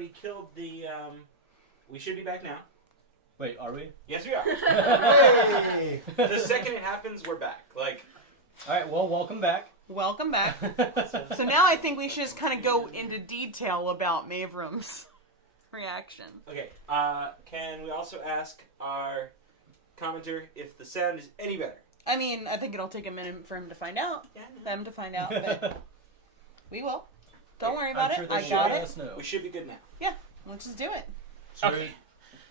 already killed the. We should be back now. Wait, are we? Yes, we are. Hey! The second it happens, we're back. Like. All right. Well, welcome back. Welcome back. So now I think we should just kind of go into detail about Mavrum's reaction. Okay. Can we also ask our commenter if the sound is any better? I mean, I think it'll take a minute for him to find out. Yeah. Them to find out, but we will. Don't worry about I'm it. sure I they got will it. let us know. We should be good now. Yeah, let's just do it. Okay.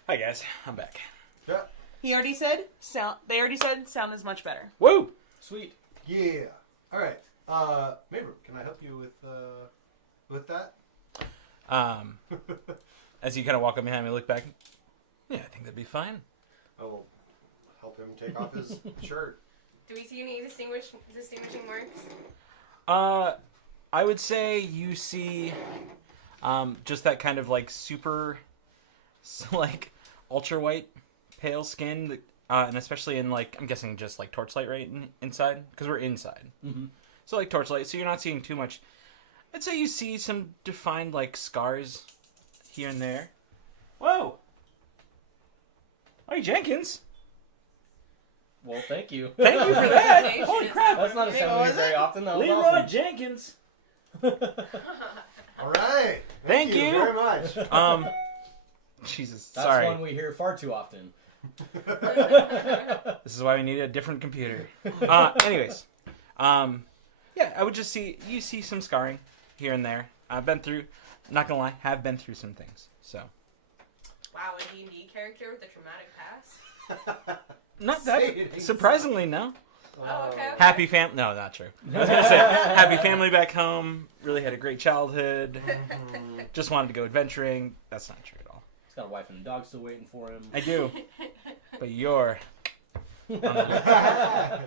Hi guys, I'm back. Yeah. He already said sound. They already said sound is much better. Woo! Sweet. Yeah. All right. Maverick, can I help you with that? As you kind of walk up behind me, look back. Yeah, I think that'd be fine. I will help him take off his shirt. Do we see any distinguishing marks? I would say you see, just that kind of like super, like ultra white, pale skin, that, and especially in like I'm guessing just like torchlight right inside because we're inside. Mm-hmm. So like torchlight, so you're not seeing too much. I'd say you see some defined like scars here and there. Whoa! Hey Jenkins! Well, thank you. Thank you for that! Holy crap! That's not a sound we hear very often. That was Leroy awesome. Jenkins! All right. Thank you. very much. Jesus, That's sorry. one we hear far too often. This is why we need a different computer. Anyways, yeah, I would just you see some scarring here and there. I've been through, not gonna lie, have been through some things. So. Wow, a D&D character with a traumatic past? Not Say that it. surprisingly, no. Oh, okay. Happy fam. No, not true. I was gonna say happy family back home. Really had a great childhood. Just wanted to go adventuring. That's not true at all. He's got a wife and a dog still waiting for him. I do, but you're. God.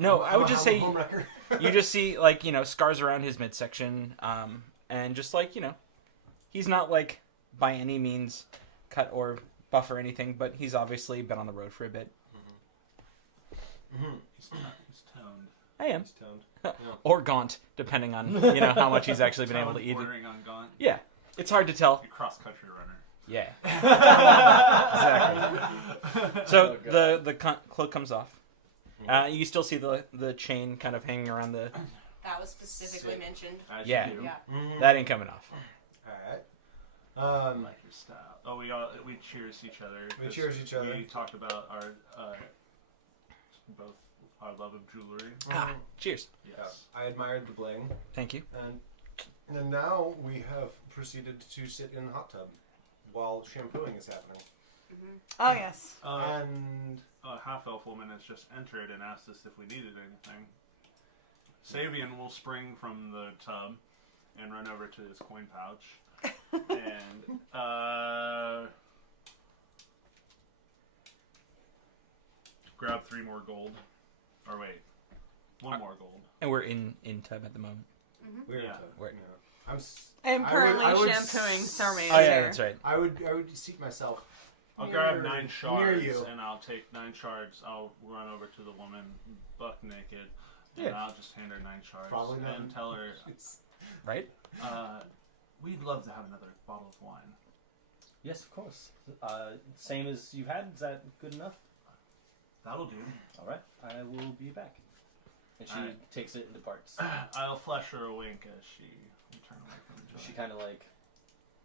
No, I would just say Homewrecker. you just see like scars around his midsection, and just like he's not like by any means cut or buff or anything, but he's obviously been on the road for a bit. He's toned. I am. He's toned. Or gaunt, depending on how much he's actually been able to eat. Bordering on gaunt. Yeah, it's hard to tell. A cross-country runner. Yeah, exactly. So the cloak comes off. You still see the chain kind of hanging around the. That was specifically mentioned. As Yeah. you do. Yeah. That ain't coming off. All right. I like your style. Oh, we cheers each other. We 'cause cheers each other. We talked about our both our love of jewelry. Ah, cheers. Yes. I admired the bling, Thank you. and now we have proceeded to sit in the hot tub while shampooing is happening. Oh yes. And A half-elf woman has just entered and asked us if we needed anything. Savian will spring from the tub and run over to his coin pouch and grab 3 more gold. Or wait, 1 more gold. And we're in tub at the moment. we're Yeah. We're- I'm currently I would shampooing Sarma's Oh yeah, hair. that's right. I would seat myself. I'll Near- grab 9 near shards you. and I'll take 9 shards. I'll run over to the woman buck naked and Yeah. I'll just hand her 9 shards Probably not. and tell her, Right? we'd love to have another bottle of wine. Yes, of course. Same as you've had. Is that good enough? That'll do. All right. I will be back. And she Alright. takes it and departs. I'll flash her a wink as she return away from the She joint. kind of like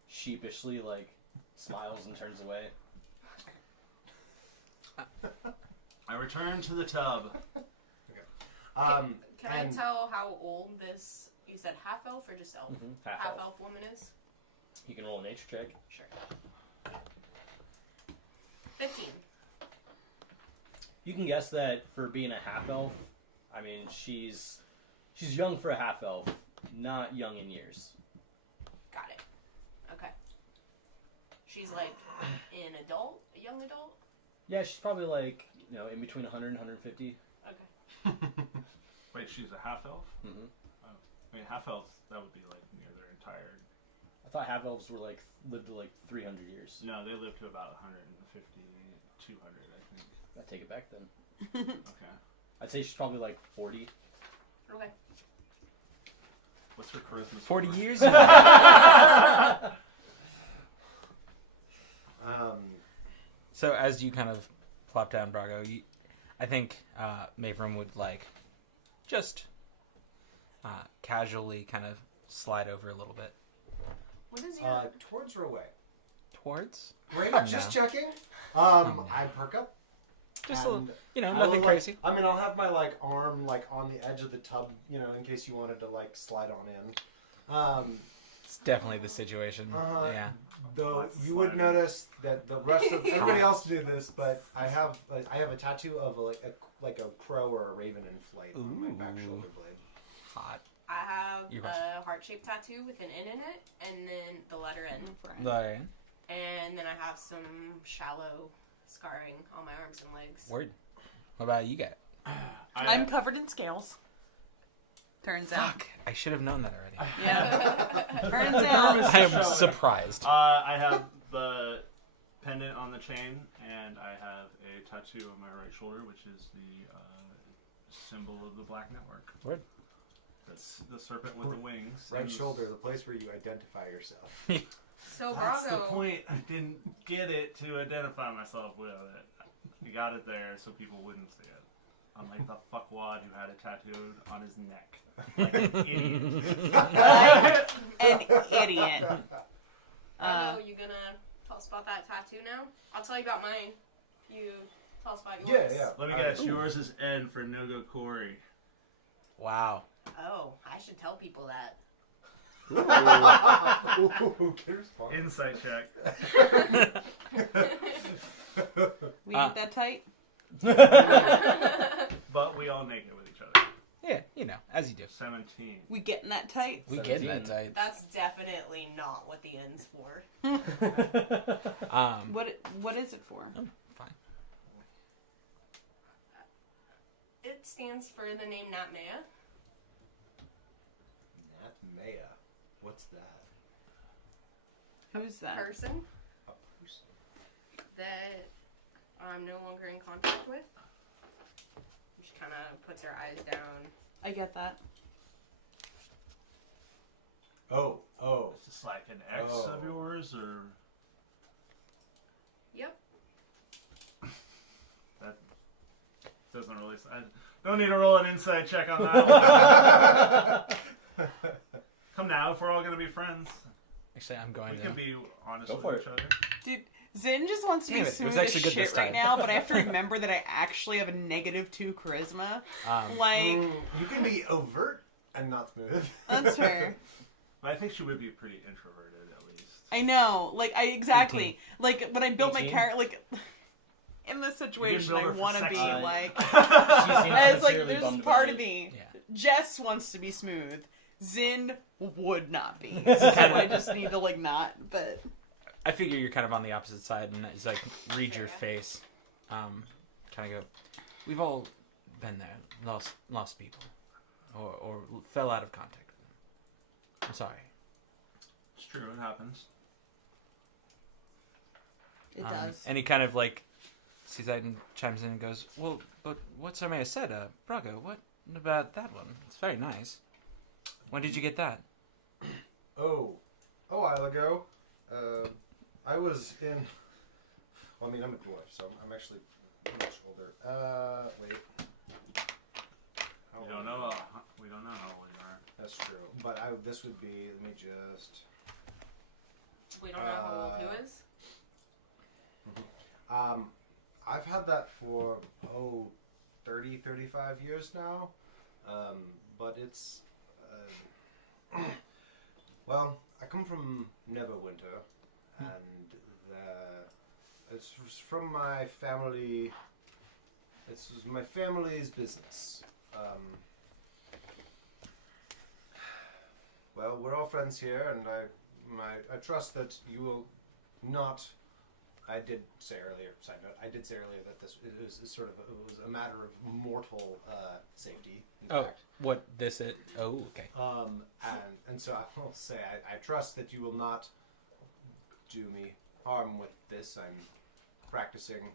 sheepishly like smiles and turns away. I return to the tub. Can I and tell how old this, you said half-elf or just elf? Half elf. Half-elf woman is? You can roll a nature check. Sure. 15. You can guess that for being a half elf, I mean she's young for a half elf, not young in years. Got it. Okay. She's like an adult? A young adult? Yeah, she's probably like in between 100 and 150. Okay. Wait, she's a half elf? Mm-hmm. I mean, half elves, that would be like near their entire. I thought half elves were like lived to like 300 years. No, they live to about 150, 200, I think. I take it back then. Okay. I'd say she's probably like 40. Okay. What's her charisma? 40 score? years. So as you kind of plop down, Brago, I think Mavram would like just casually kind of slide over a little bit What is your... Towards or away? towards. Right, Come just now. checking. now. I perk up. Just a and little, I nothing will, crazy. I mean, I'll have my arm on the edge of the tub, in case you wanted to slide on in. It's definitely the situation. Yeah. Though Lots of you would sliding. notice that the rest of everybody else do this, but I have a tattoo of a crow or a raven in flight on my back Ooh. shoulder blade. Hot. I have Your a heart-shaped tattoo with an N in it, and then the letter N. Larian. And then I have some shallow scarring on my arms and legs. Word. What about you guys? I'm covered in scales. Turns out. Fuck. I should have known that already. Yeah. Turns out. I am surprised. I have the pendant on the chain, and I have a tattoo on my right shoulder, which is the symbol of the Black Network. Word. That's the serpent with the wings. Right And shoulder, the place where you identify yourself. So That's the Brago, point. I didn't get it to identify myself with it. We got it there so people wouldn't see it. Unlike the fuckwad who had it tattooed on his neck. Like an idiot. Like an idiot. Brago, you gonna tell us about that tattoo now? I'll tell you about mine. You tell us about Yeah, yours. yeah. Let me guess, yours is N for No-Go Corey. Wow. Oh, I should tell people that. Ooh, good response. Insight check. We ain't that tight. But we all naked with each other. Yeah, as you do. 17. We getting that tight. We getting that tight. That's definitely not what the N's for. What is it for? Fine. It stands for the name Natmea. Nat Maya. What's that? Who's that? Person A person. that I'm no longer in contact with. She kind of puts her eyes down. I get that. Oh. Is this like an ex of yours, or Yep. that doesn't really? I don't need to roll an insight check on that one. Come now, if we're all gonna be friends, Actually, I'm going we to. can be honest Go with for each it. other. Dude, Zin just wants to Damn be it, it smooth was as actually good shit this right time. now, but I have to remember that I actually have a -2 charisma. Like, You can be overt and not smooth. that's fair. But I think she would be pretty introverted at least. I know. Like, exactly. Like, when I built my 18? character, like, in this situation, build I her for want to be, sex. like, She seems it's like, sincerely there's bummed part about of it. me. Yeah. Jess wants to be smooth. Zin would not be. So I just need to, like, not, but... I figure you're kind of on the opposite side, and it's like, read your face. Kind of go, we've all been there, lost people, or fell out of contact with them. I'm sorry. It's true, it happens. It does. And he kind of like sees that and chimes in and goes, well, but what Sir Maya said, Brago, what about that one? It's very nice. When did you get that? A while ago. I was in. Well, I mean, I'm a dwarf, so I'm actually much older. Wait. We don't know. We don't know how old you are. That's true. But this would be. Let me just. We don't know how old who is. I've had that for 30, 35 years now. But it's. Well, I come from Neverwinter, and it's from my family. It's my family's business. Well, we're all friends here, and I trust that you will not. I did say earlier. Side note: I did say earlier that this is it was a matter of mortal safety. In fact. What this is? Oh, okay. And so I will say I trust that you will not do me harm with this. I'm practicing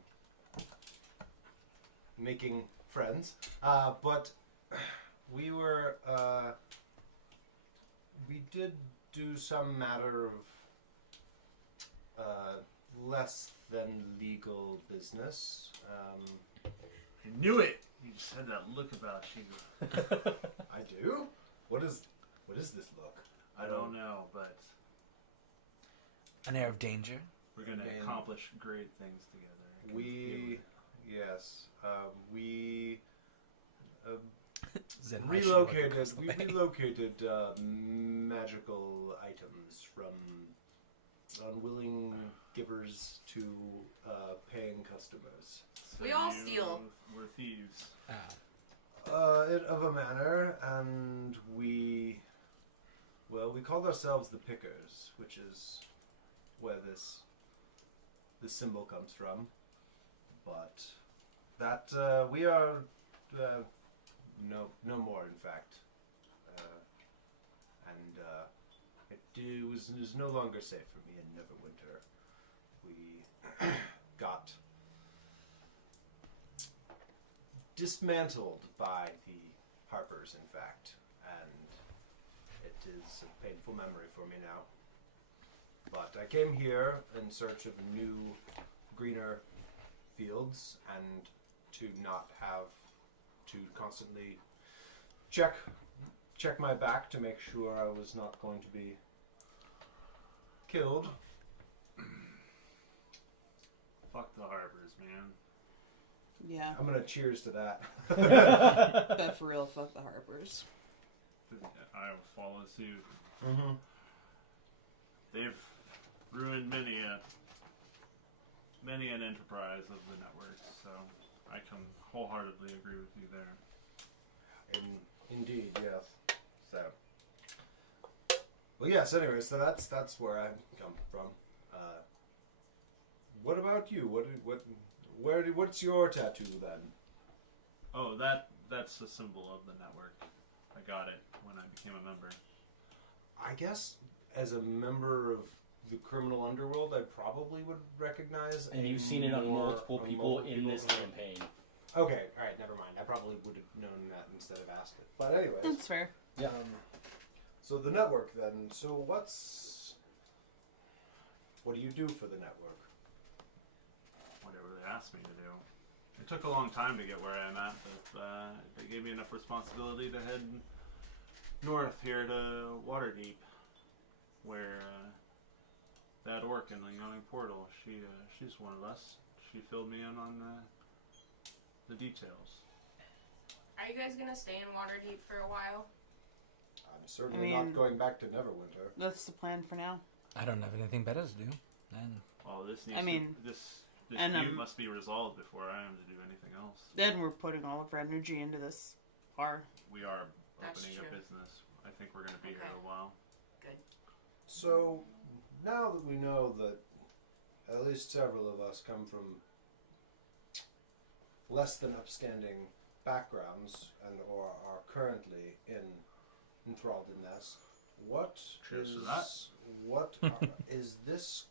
making friends, but we did do some matter of less than legal business. I knew it! You just had that look about you. I do? What is this look? I don't know, but An air of danger. we're going to Man. accomplish great things together. I can feel We, it. yes, we Zen relocated. across the We way. relocated magical items from unwilling givers to paying customers. So We all you steal. We're thieves. Of a manner, and we called ourselves the Pickers, which is where this symbol comes from. But that we are no more, in fact, and it is no longer safe for me in Neverwinter. We got dismantled by the Harpers, in fact, and it is a painful memory for me now. But I came here in search of new, greener fields, and to not have to constantly check my back to make sure I was not going to be killed. Fuck the harbors, man. Yeah, I'm gonna cheers to that. but for real, fuck the Harpers. I will follow suit. Mm-hmm. They've ruined many an enterprise of the network, so I can wholeheartedly agree with you there. Indeed, yes. So, well, yes. Anyway, so that's where I come from. What about you? What's your tattoo then? Oh, that's a symbol of the network. I got it when I became a member. I guess as a member of the criminal underworld, I probably would recognize. And you've seen it on multiple people in this campaign. Okay, all right, never mind. I probably would have known that instead of asked it. But anyways, That's fair. Yeah. So the network then. So what do you do for the network? Whatever they asked me to do. It took a long time to get where I'm at, but they gave me enough responsibility to head north here to Waterdeep, where that orc in the yawning portal, she's one of us. She filled me in on the details. Are you guys gonna stay in Waterdeep for a while? I'm certainly not going back to Neverwinter. That's the plan for now. I don't have anything better to do. And Well, this needs I mean, this and, dispute must be resolved before I am to do anything else. Then we're putting all of our energy into this bar. We are That's opening a true. business. I think we're going to be here Okay. a while. So now that we know that at least several of us come from less than upstanding backgrounds or are currently enthralled in this, Cheers to that. is this?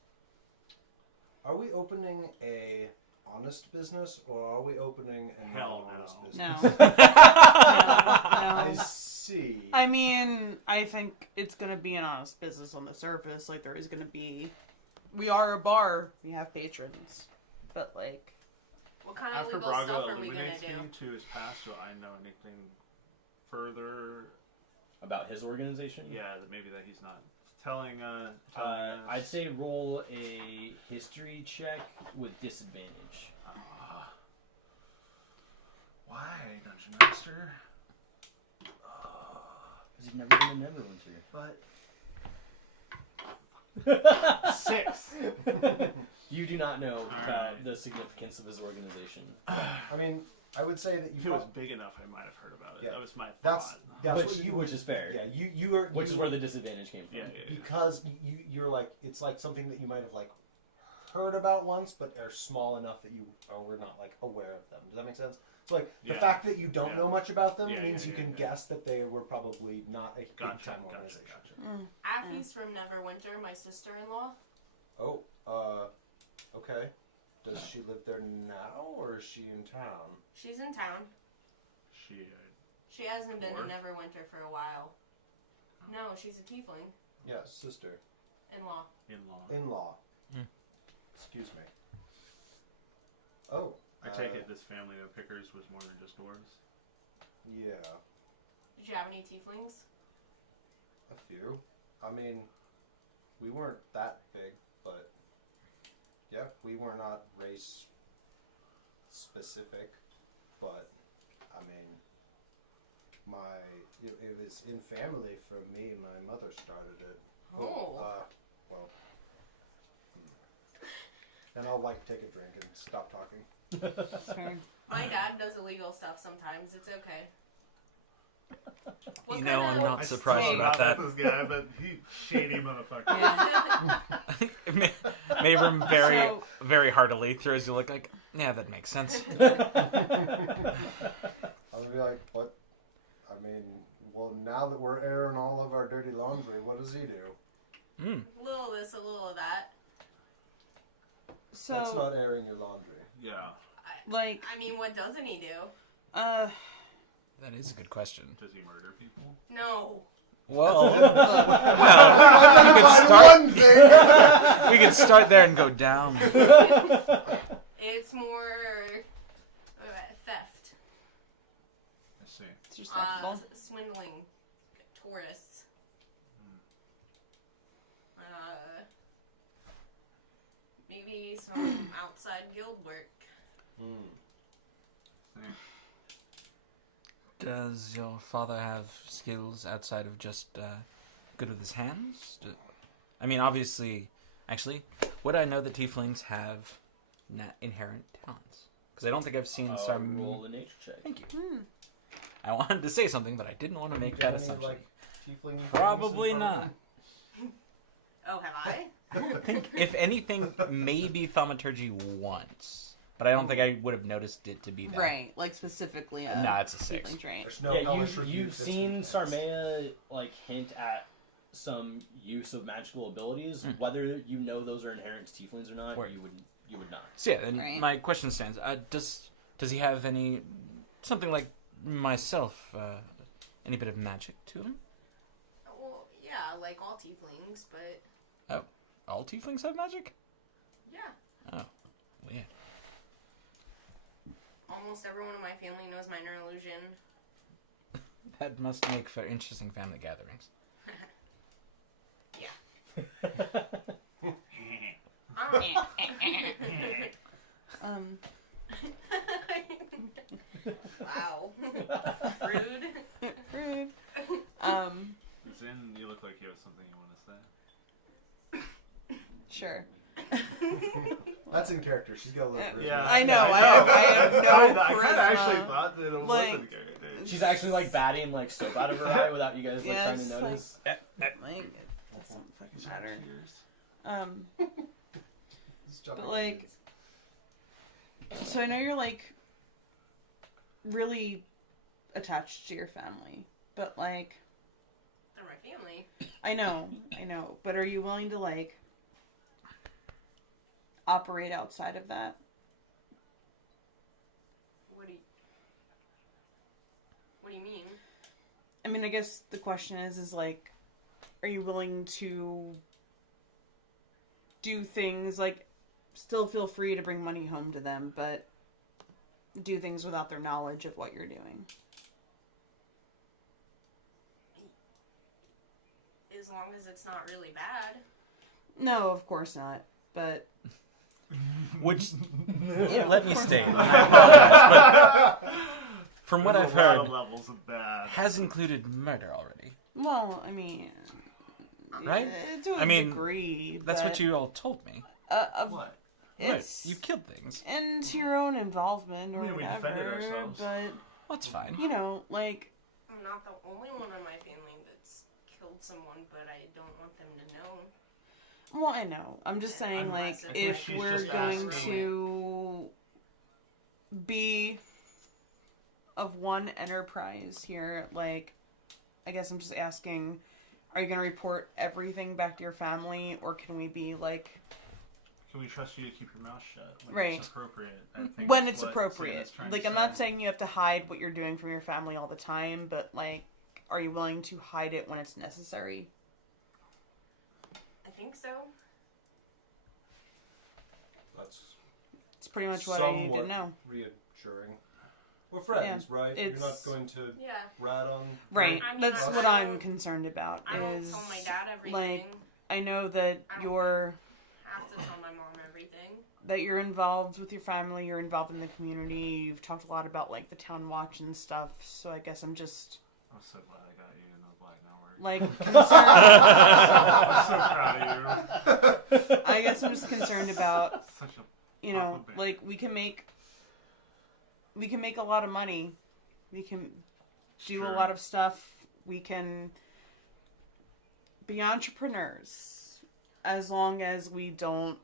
Are we opening a honest business or are we opening a Hell non-honest no. business? No. I No. see. I mean, I think it's gonna be an honest business on the surface. Like, there is gonna be. We are a bar. We have patrons. But, like. What kind of After legal stuff Braga are we gonna illuminates do? me to his past, do I know anything further? About his organization? Yeah, that maybe that he's not telling us. I'd say roll a history check with disadvantage. Why, Dungeon Master? Because you've never been in Neverwinter. But 6. You do not know about Alright. the significance of his organization. I mean, I would say that If you it was big enough, I might have heard about it. Yeah. That was my That's thought. what you Which is fair. Yeah, you are. Which is where the disadvantage came from. Yeah. because you're like it's like something that you might have like heard about once, but are small enough that you were not like aware of them. Does that make sense? So like the Yeah. fact that you don't Yeah. know much about them Yeah, means yeah, you yeah, can yeah. guess that they were probably not a big time organization. Gotcha. Affy's from Neverwinter, my sister-in-law. Oh, okay. Does she live there now, or is she in town? She's in town. She hasn't been Dwarf? in Neverwinter for a while. No, she's a tiefling. Yes, sister, In-law. In-law. in-law. Hmm. Excuse me. Oh. I take it this family of pickers was more than just dwarves. Yeah, Did you have any tieflings? a few. I mean, we weren't that big, but yeah, we were not race specific. But I mean, it was in family for me. My mother started it. Oh. Well. And I'll take a drink and stop talking. Sorry. My dad does illegal stuff sometimes. It's okay. What You know, kind I'm of- not surprised about that. This guy, but he shady motherfucker. Yeah. Mabram very, So- very heartily throws you a look like, yeah, that makes sense. I would be like, what? I mean, well, now that we're airing all of our dirty laundry, what does he do? Mm. A little of this, a little of that. So, That's not airing your laundry. Yeah. like, I mean, what doesn't he do? That is a good question. Does he murder people? No. Well, One thing. we could start there and go down. It's more theft. I see. it's respectable. Swindling tourists. Maybe some outside guild work. Does your father have skills outside of just good with his hands? I mean, obviously, actually, would I know that tieflings have inherent talents? Because I don't think I've seen some. Roll the nature check. Thank you. I wanted to say something, but I didn't want to make that assumption. Tiefling Probably things in not. front Oh, have I? I think, if anything, maybe thaumaturgy once. But I don't think I would have noticed it to be that. Right, like specifically a Nah, it's a 6. tiefling trait. There's no Yeah, hellish rebuke you've this seen weekend. Sarmea hint at some use of magical abilities. Whether you know those are inherent to tieflings or not, Word. you would not. So yeah, then Right. my question stands. Does he have something like myself, any bit of magic to him? Well, yeah, like all tieflings, but All tieflings have magic? yeah. Oh, weird. Almost everyone in my family knows minor illusion. That must make for interesting family gatherings. Wow. Rude. Rude. Zin, you look like you have something you want to say. Sure. That's in character. She's got a little. Yeah. I know, I have no I kinda charisma. actually thought that it Like- wasn't good. She's actually batting soap out of her eye without you guys trying to Yes, notice. Like, it doesn't fucking matter. But so I know you're really attached to your family, but They're my family. I know, but are you willing to operate outside of that? What do you mean? I mean, I guess the question is are you willing to do things still feel free to bring money home to them, but do things without their knowledge of what you're doing? As long as it's not really bad. No, of course not, but... Which, Yeah, let of me course state, not. I apologize, but from what There's I've a lot heard, of levels of bad. has included murder already. Well, I mean... Right? To a I mean, degree, That's but, what you all told me. What? It's... Right, you've killed things. And to your own involvement or I mean, we whatever, defended ourselves. but, Well, that's fine. you know, I'm not the only one in my family that's killed someone, but I don't want them to know. well, I know. I'm just saying, Unless it's if she's we're just going asking. to be of one enterprise here, I guess I'm just asking, are you going to report everything back to your family, or can we be, Can we trust you to keep your mouth shut when Right. it's appropriate? I think when that's it's what appropriate? Zin is trying to I'm say. not saying you have to hide what you're doing from your family all the time, but, are you willing to hide it when it's necessary? I think so. That's It's pretty much what I need to know. Reassuring. We're friends, right? You're not going to Yeah. rat on. Right. I mean, That's I what don't- I'm concerned about. I don't Is tell my dad everything. like I know that I don't you're have to tell my mom everything. involved with your family. You're involved in the community. You've talked a lot about like the town watch and stuff. So I guess I'm just I'm so glad I got you in the Black Network. like concerned. I'm so proud of you. I guess I'm just concerned about Such a compliment. like we can make a lot of money. We can do a lot of stuff. We can be entrepreneurs as long as we don't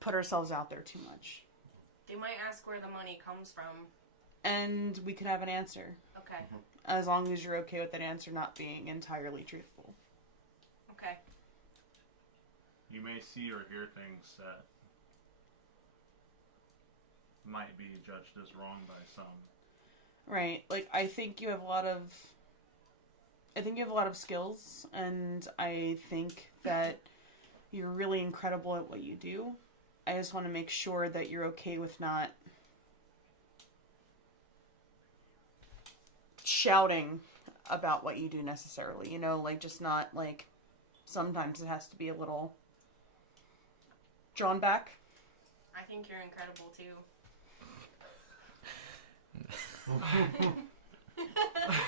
put ourselves out there too much. They might ask where the money comes from. And we could have an answer. Okay. As long as you're okay with that answer not being entirely truthful. Okay. You may see or hear things that might be judged as wrong by some. Right. Like I think you have a lot of skills, and I think that you're really incredible at what you do. I just want to make sure that you're okay with not shouting about what you do necessarily, like just not like sometimes it has to be a little drawn back. I think you're incredible too.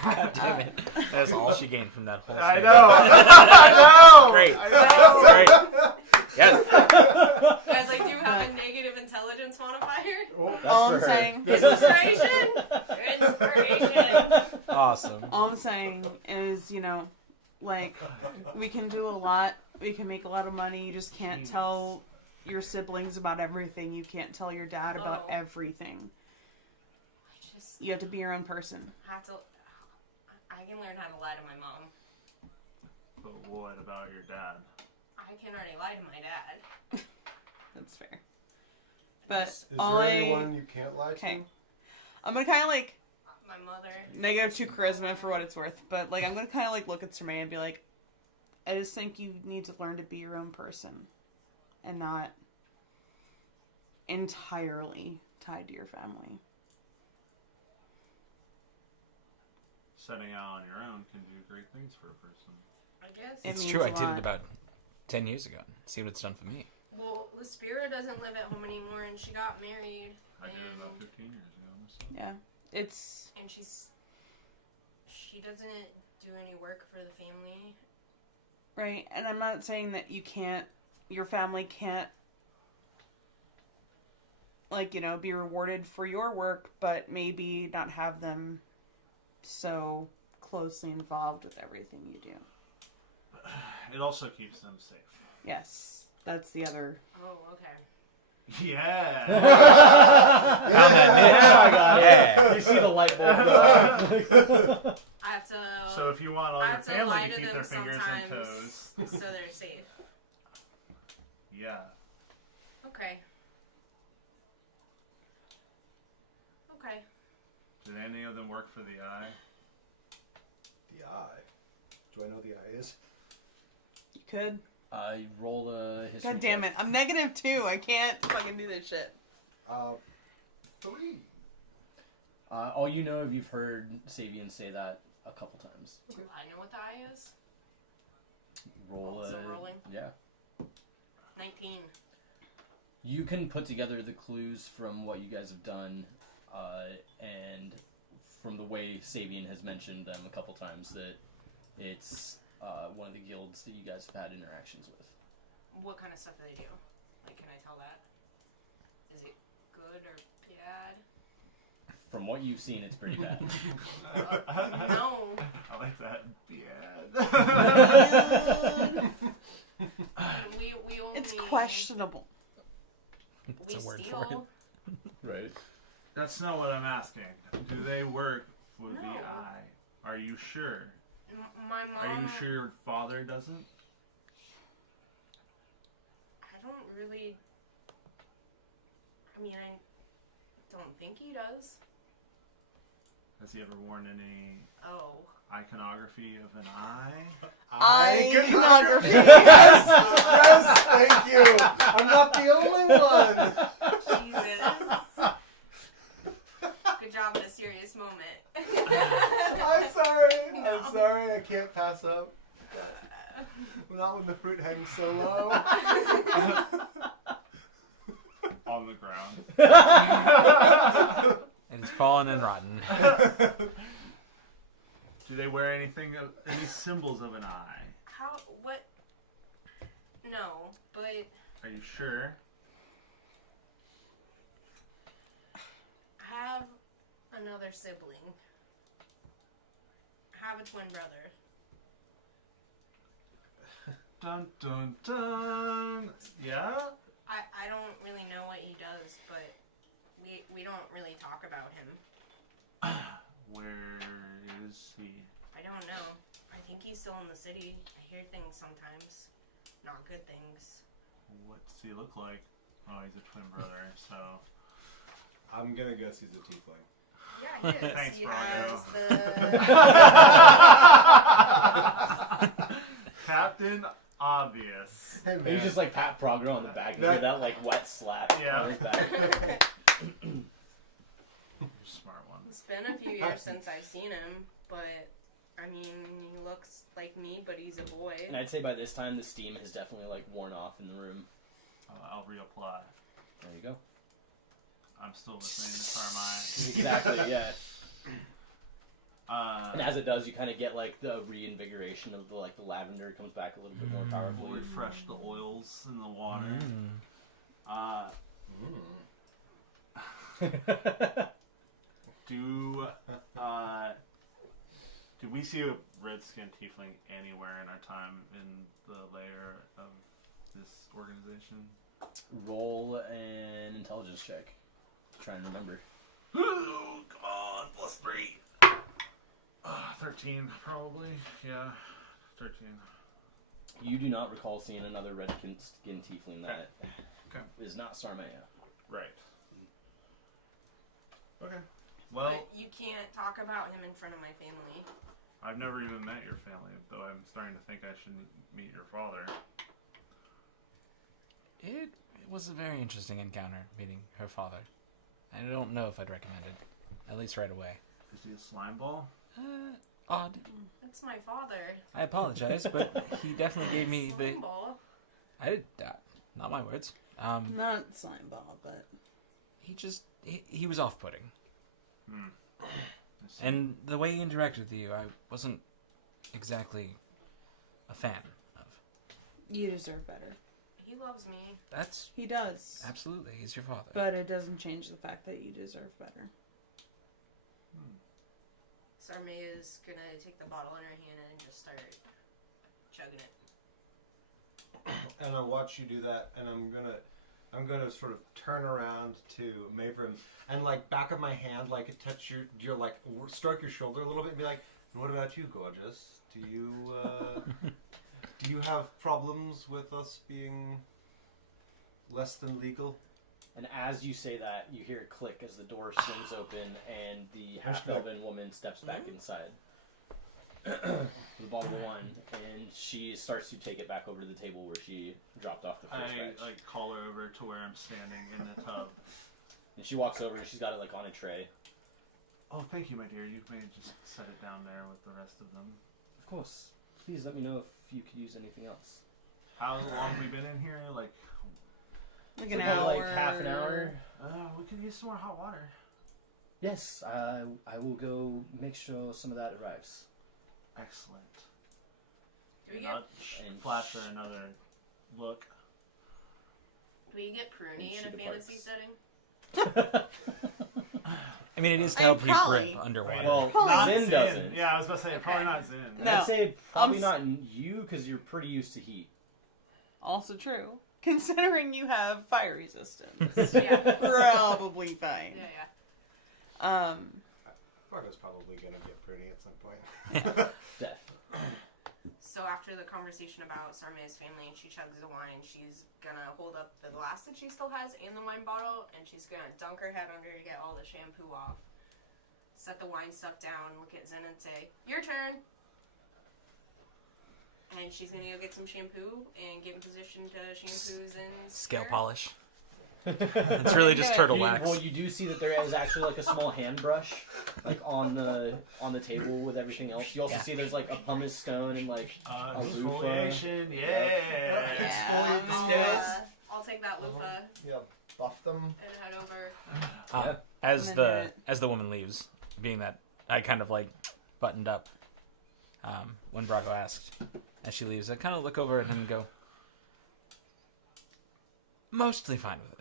God damn it. That's all she gained from that whole I thing. know. I know. Great. I know. Great. Yes. Guys, I do have a negative intelligence modifier. All I'm saying Inspiration! Inspiration! Awesome. All I'm saying is, like, we can do a lot. We can make a lot of money. You just can't tell your siblings about everything. You can't tell your dad about Oh. everything. You have to be your own person. I can learn how to lie to my mom. But what about your dad? I can already lie to my dad. That's fair. But Is there anyone you can't lie to? Okay. I'm gonna kind of like My mother. -2 charisma for what it's worth, but like I'm gonna kind of like look at Sermay and be like, I just think you need to learn to be your own person, and not entirely tied to your family. Setting out on your own can do great things for a person. I guess. It It's means true. a I did lot. it about 10 years ago. See what it's done for me. Well, Lyspira doesn't live at home anymore, and she got married. I did it about 15 years ago. So. Yeah, it's And she doesn't do any work for the family. right, and I'm not saying that your family can't, like, be rewarded for your work, but maybe not have them so closely involved with everything you do. It also keeps them safe. Yes, that's the other. Oh, okay. Yeah. Found that niche. Yeah, I got it. Yeah. You see the light bulb go. I have to. So if you want all I your have to family lie to to keep them their fingers and toes, sometimes so they're safe. yeah. Okay. Okay. Did any of them work for the eye? The eye. Do I know the eye is? You could. Roll a history. God damn it! I'm -2. I can't fucking do this shit. 3. All you know, if you've heard Savian say that a couple times. Do I know what the eye is? Roll Also a rolling? yeah. 19. You can put together the clues from what you guys have done, and from the way Savian has mentioned them a couple times that it's one of the guilds that you guys have had interactions with. What kind of stuff do they do? Like, can I tell that? Is it good or bad? From what you've seen, it's pretty bad. No. I like that. We only... It's questionable. It's We a word steal. for it. Right. That's not what I'm asking. Do they work with No. the eye? Are you sure? My mom... Are you sure your father doesn't? I don't really... I mean, I don't think he does. Has he ever worn any Oh. iconography of an eye? Iconography. Yes, thank you. I'm not the only one. smile when the fruit hangs so low. On the ground. It is fallen and rotten. Do they wear any symbols of an eye? How? What? No, but Are you sure? I have another sibling. I have a twin brother. Dun dun dun. Yeah? I don't really know what he does, but we don't really talk about him. Where is he? I don't know. I think he's still in the city. I hear things sometimes. Not good things. What's he look like? Oh, he's a twin brother, so. I'm gonna guess he's a tiefling. Yeah, he is. Thanks, he Brago. has the... Captain Obvious. Hey, You just like pat Progro on the back and give that like wet slap Yeah. on his back. You're a smart one. It's been a few years since I've seen him, but I mean, he looks like me, but he's a boy. And I'd say by this time the steam has definitely like worn off in the room. I'll reapply. There you go. I'm still listening to Carmine. Exactly, yeah. And as it does, you kind of get like the reinvigoration of the like the lavender comes back a little bit more We'll powerfully. refresh the oils in the water. Do we see a red-skinned tiefling anywhere in our time in the layer of this organization? Roll an intelligence check. Try and remember. Ooh, come on, +3. 13, probably. Yeah, 13. You do not recall seeing another red-skinned tiefling that Okay. is not Sarmea. Right. Okay. Well, But you can't talk about him in front of my family. I've never even met your family, though I'm starting to think I should meet your father. It was a very interesting encounter, meeting her father. I don't know if I'd recommend it, at least right away. Is he a slime ball? Odd. That's my father. I apologize, but he definitely gave me the... Slime ball. I did that. Not my words. Not slime ball, but He was off-putting. And the way he interacted with you, I wasn't exactly a fan of. you deserve better. He loves me. He does. Absolutely, he's your father. But it doesn't change the fact that you deserve better. Sarmea is gonna take the bottle in her hand and just start chugging it. And I watch you do that, and I'm gonna sort of turn around to Mavrim and like back of my hand, like touch your like stroke your shoulder a little bit and be like, "What about you, gorgeous? Do you have problems with us being less than legal?" And as you say that, you hear a click as the door swings open and the half-elven woman steps back inside with a bottle of wine, and she starts to take it back over to the table where she dropped off the first batch. I call her over to where I'm standing in the tub. And she walks over and she's got it like on a tray. Oh, thank you, my dear. You may just set it down there with the rest of them. Of course. Please let me know if you could use anything else. How long have we been in here? Like Like It's an about, hour. like half an hour. we could use some more hot water. Yes, I will go make sure some of that arrives. Excellent. Do we And get I'll flash her another look. pruny in a departs. fantasy setting? I mean, it is to I help you probably- grip underwater. Well, Not Zin doesn't. Yeah, I was about to say, probably not Zin. No. I'd say probably s- not you because you're pretty used to heat. Also true. Considering you have fire resistance. Yeah. Probably fine. Yeah. Fargo's probably gonna get pretty at some point. Death. So after the conversation about Sarmea's family and she chugs the wine, she's gonna hold up the glass that she still has and the wine bottle, and she's gonna dunk her head under to get all the shampoo off. Set the wine stuff down, look at Zen and say, "Your turn." And she's gonna go get some shampoo and get in position to shampoo Zen's Scale hair. polish. It's really just turtle wax. Well, you do see that there is actually like a small hand brush, like on the table with everything else. You also see there's like a pumice stone and like a loofah. Exfoliation, yeah. Exfoliate the I'll, I'll take that loofah Yeah, buff them. and head over. As And the then as the woman leaves, being that I kind of like buttoned up when Brago asked, as she leaves, I kind of look over at him and go, mostly fine with it.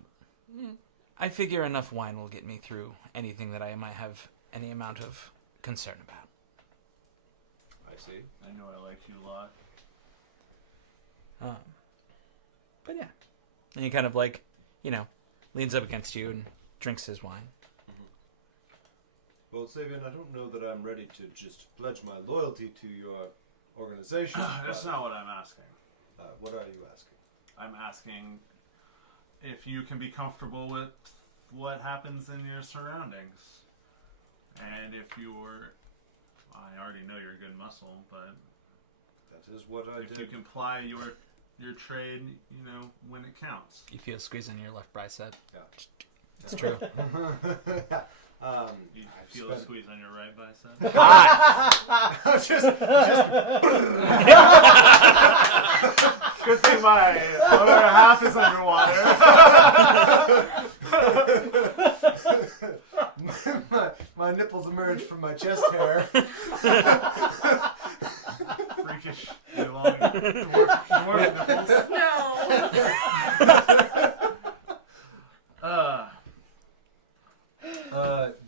I figure enough wine will get me through anything that I might have any amount of concern about. I see. I know I like you a lot. But yeah. And he kind of like, leans up against you and drinks his wine. Well, Savian, I don't know that I'm ready to just pledge my loyalty to your organization. That's not what I'm asking. What are you asking? I'm asking if you can be comfortable with what happens in your surroundings. And if you're... I already know you're a good muscle, but... That is what I if did. you can ply your trade, when it counts. You feel a squeeze on your left bicep. Yeah. It's true. You I've feel spent- a squeeze on your right bicep? just Good thing my other half is underwater. my nipples emerged from my chest hair. Freakish. Long dwarf nipples.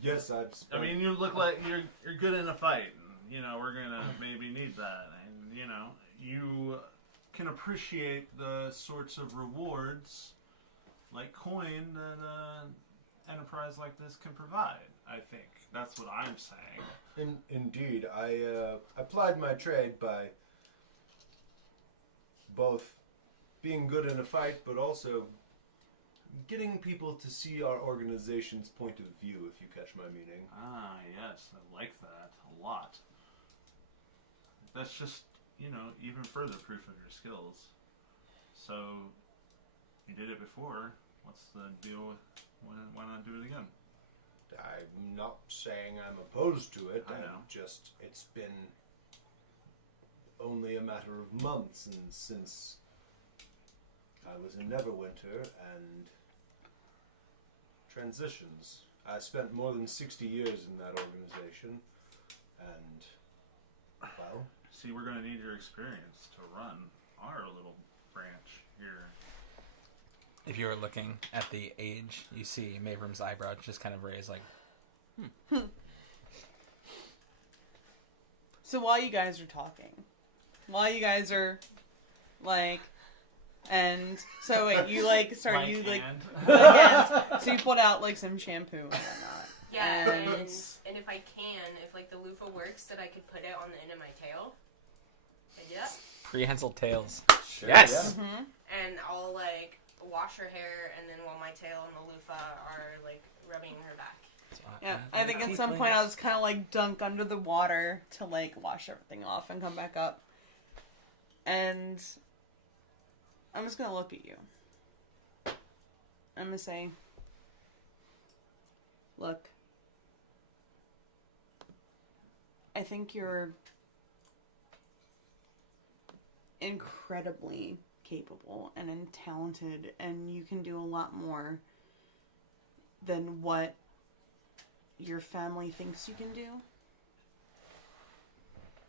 Yes, I've spent... I mean, you look like you're good in a fight. We're gonna maybe need that, and you can appreciate the sorts of rewards like coin that an enterprise like this can provide. I think that's what I'm saying. Indeed, I applied my trade by both being good in a fight, but also getting people to see our organization's point of view, if you catch my meaning. Ah, yes, I like that a lot. That's just, even further proof of your skills. So, you did it before. What's the deal? Why not do it again? I'm not saying I'm opposed to it. I know. It's been only a matter of months since I was in Neverwinter and transitions. I spent more than 60 years in that organization, and, well... See, we're going to need your experience to run our little branch here. If you were looking at the age, you see Mavrim's eyebrow just kind of raised like, So while you guys are talking, while you guys are, like, and so wait, you like start Right you like hand. again. So you pulled out like some shampoo and whatnot. Yeah, And- and if I can, if like the loofah works, that I could put it on the end of my tail. I do that. prehensile tails. Sure, Yes! Mm-hmm. And I'll like wash her hair, and then while my tail and the loofah are like rubbing her back. Yeah, I think at some point I'll just kind of like dunk under the water to like wash everything off and come back up. And I'm just gonna look at you. I'm gonna say, look, I think you're incredibly capable and talented, and you can do a lot more than what your family thinks you can do.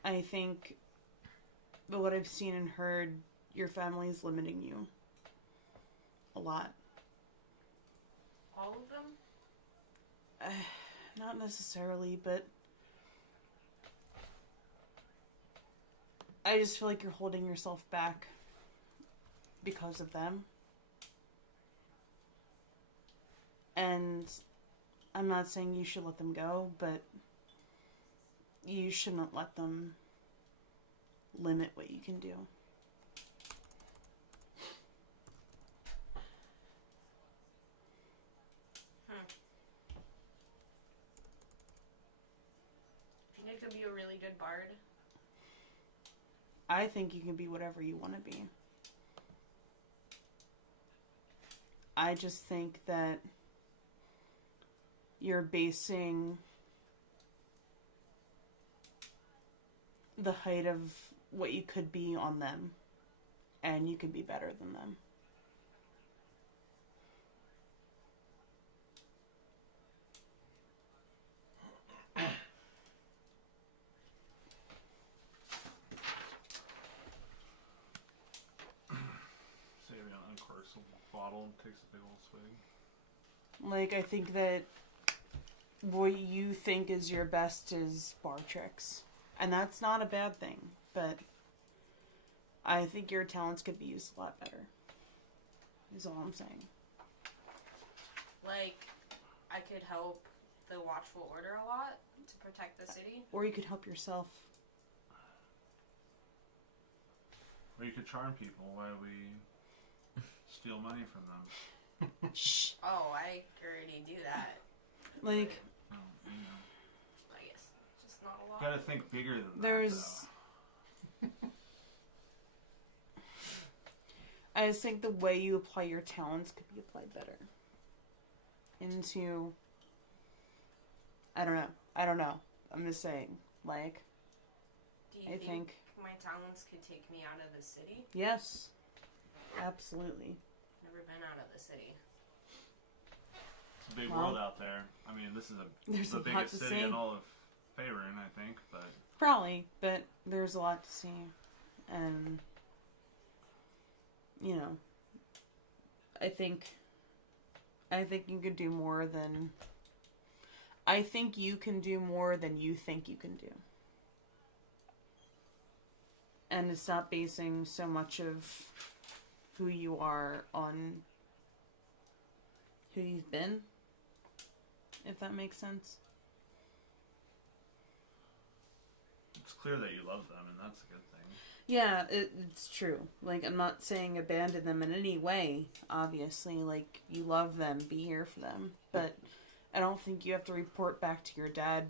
I think, but what I've seen and heard, your family is limiting you a lot. All of them? Not necessarily, but I just feel like you're holding yourself back because of them. And I'm not saying you should let them go, but you shouldn't let them limit what you can do. You think I could be a really good bard? I think you can be whatever you want to be. I just think that you're basing the height of what you could be on them, and you could be better than them. Saving uncorks a bottle and takes a big old swig. Like, I think that what you think is your best is bar tricks. And that's not a bad thing, but I think your talents could be used a lot better. Is all I'm saying. Like, I could help the Watchful Order a lot to protect the city. Or you could help yourself. Or you could charm people while we steal money from them. Shh. Oh, I already do that. Like, Oh, you know. I guess just not a lot. Gotta think bigger than there's... I just think the way you apply your talents could be applied better. Into... I don't know. I'm just saying. Like, Do you I think... my talents could take me out of the city? Yes. Absolutely. Never been out of the city. It's a big Well, world out there. I mean, this is there's the a lot biggest to city see. in all of Faerun, I think, but... Probably, but there's a lot to see. And, you know, I think you could do more than... I think you can do more than you think you can do. And it's not basing so much of who you are on who you've been, if that makes sense. It's clear that you love them, and that's a good thing. Yeah, it's true. Like, I'm not saying abandon them in any way, obviously. Like, you love them, be here for them. But I don't think you have to report back to your dad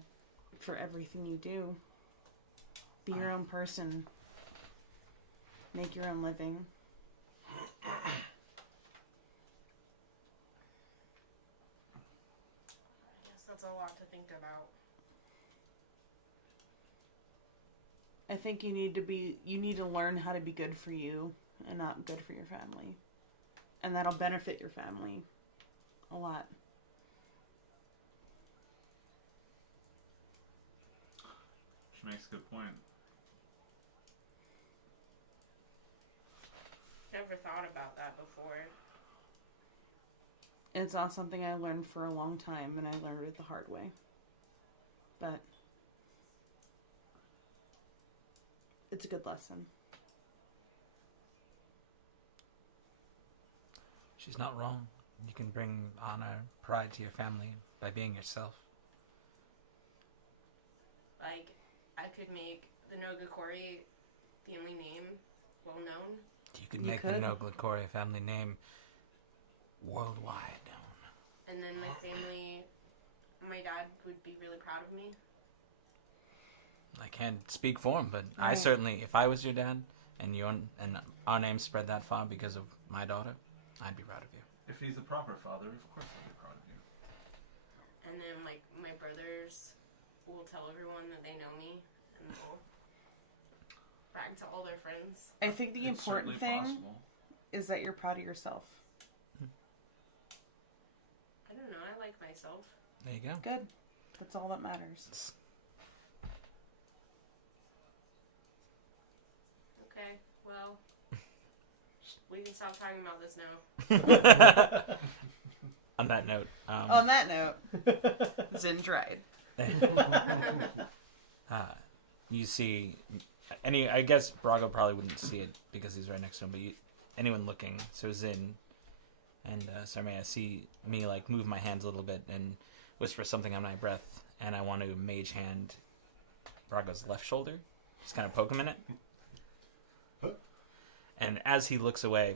for everything you do. Be your own person. Make your own living. I guess that's a lot to think about. I think you need to learn how to be good for you and not good for your family. And that'll benefit your family a lot. She makes a good point. Never thought about that before. It's not something I learned for a long time, and I learned it the hard way. But it's a good lesson. She's not wrong. You can bring honor, pride to your family by being yourself. Like, I could make the Nogakori family name well known. You could You make could. the Noglakori family name worldwide known. And then my family, my dad would be really proud of me. I can't speak for him, but I Right. certainly, if I was your dad and our name spread that far because of my daughter, I'd be proud of you. If he's a proper father, of course I'll be proud of you. And then, like, my brothers will tell everyone that they know me, and they'll brag to all their friends. I think the It's important certainly thing possible. is that you're proud of yourself. I don't know, I like myself. There you go. Good. That's all that matters. Okay, well, we can stop talking about this now. On that note, On that note, Zin tried. you see I guess Brago probably wouldn't see it because he's right next to him, but anyone looking, so Zin and Sarmea see me like move my hands a little bit and whisper something on my breath, and I want to mage hand Brago's left shoulder, just kind of poke him in it. And as he looks away,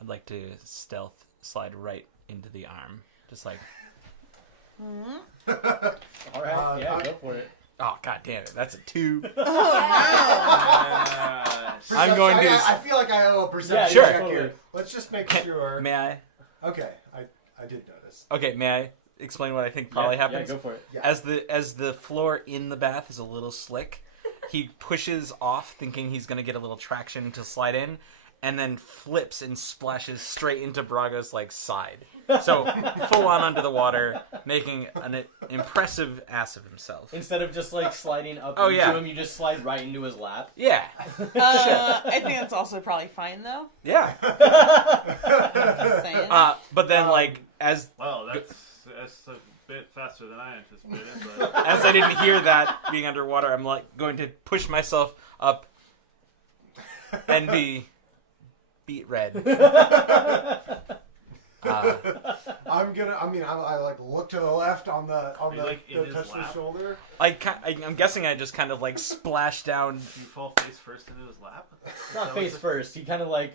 I'd like to stealth slide right into the arm, just like, All right, yeah, go for it. oh god damn it, that's a 2. Yes. I'm going to I feel like I owe a perception Yeah, check totally. here. Let's just make sure. May I? Okay, I did notice. Okay, may I explain what I think probably happens? Yeah, go for it. Yeah. As the floor in the bath is a little slick, he pushes off, thinking he's going to get a little traction to slide in, and then flips and splashes straight into Braga's side. So full on under the water, making an impressive ass of himself. Instead of just sliding up Oh, into yeah. him, you just slide right into his lap. Yeah, I think that's also probably fine though. yeah. Just saying. But then as Well, that's a bit faster than I anticipated, but as I didn't hear that being underwater, I'm going to push myself up and be beet red. I look to the left on the in his touch the lap? shoulder. I'm guessing I just kind of splash down. you fall face first into his lap. Not face first. He kind of Ear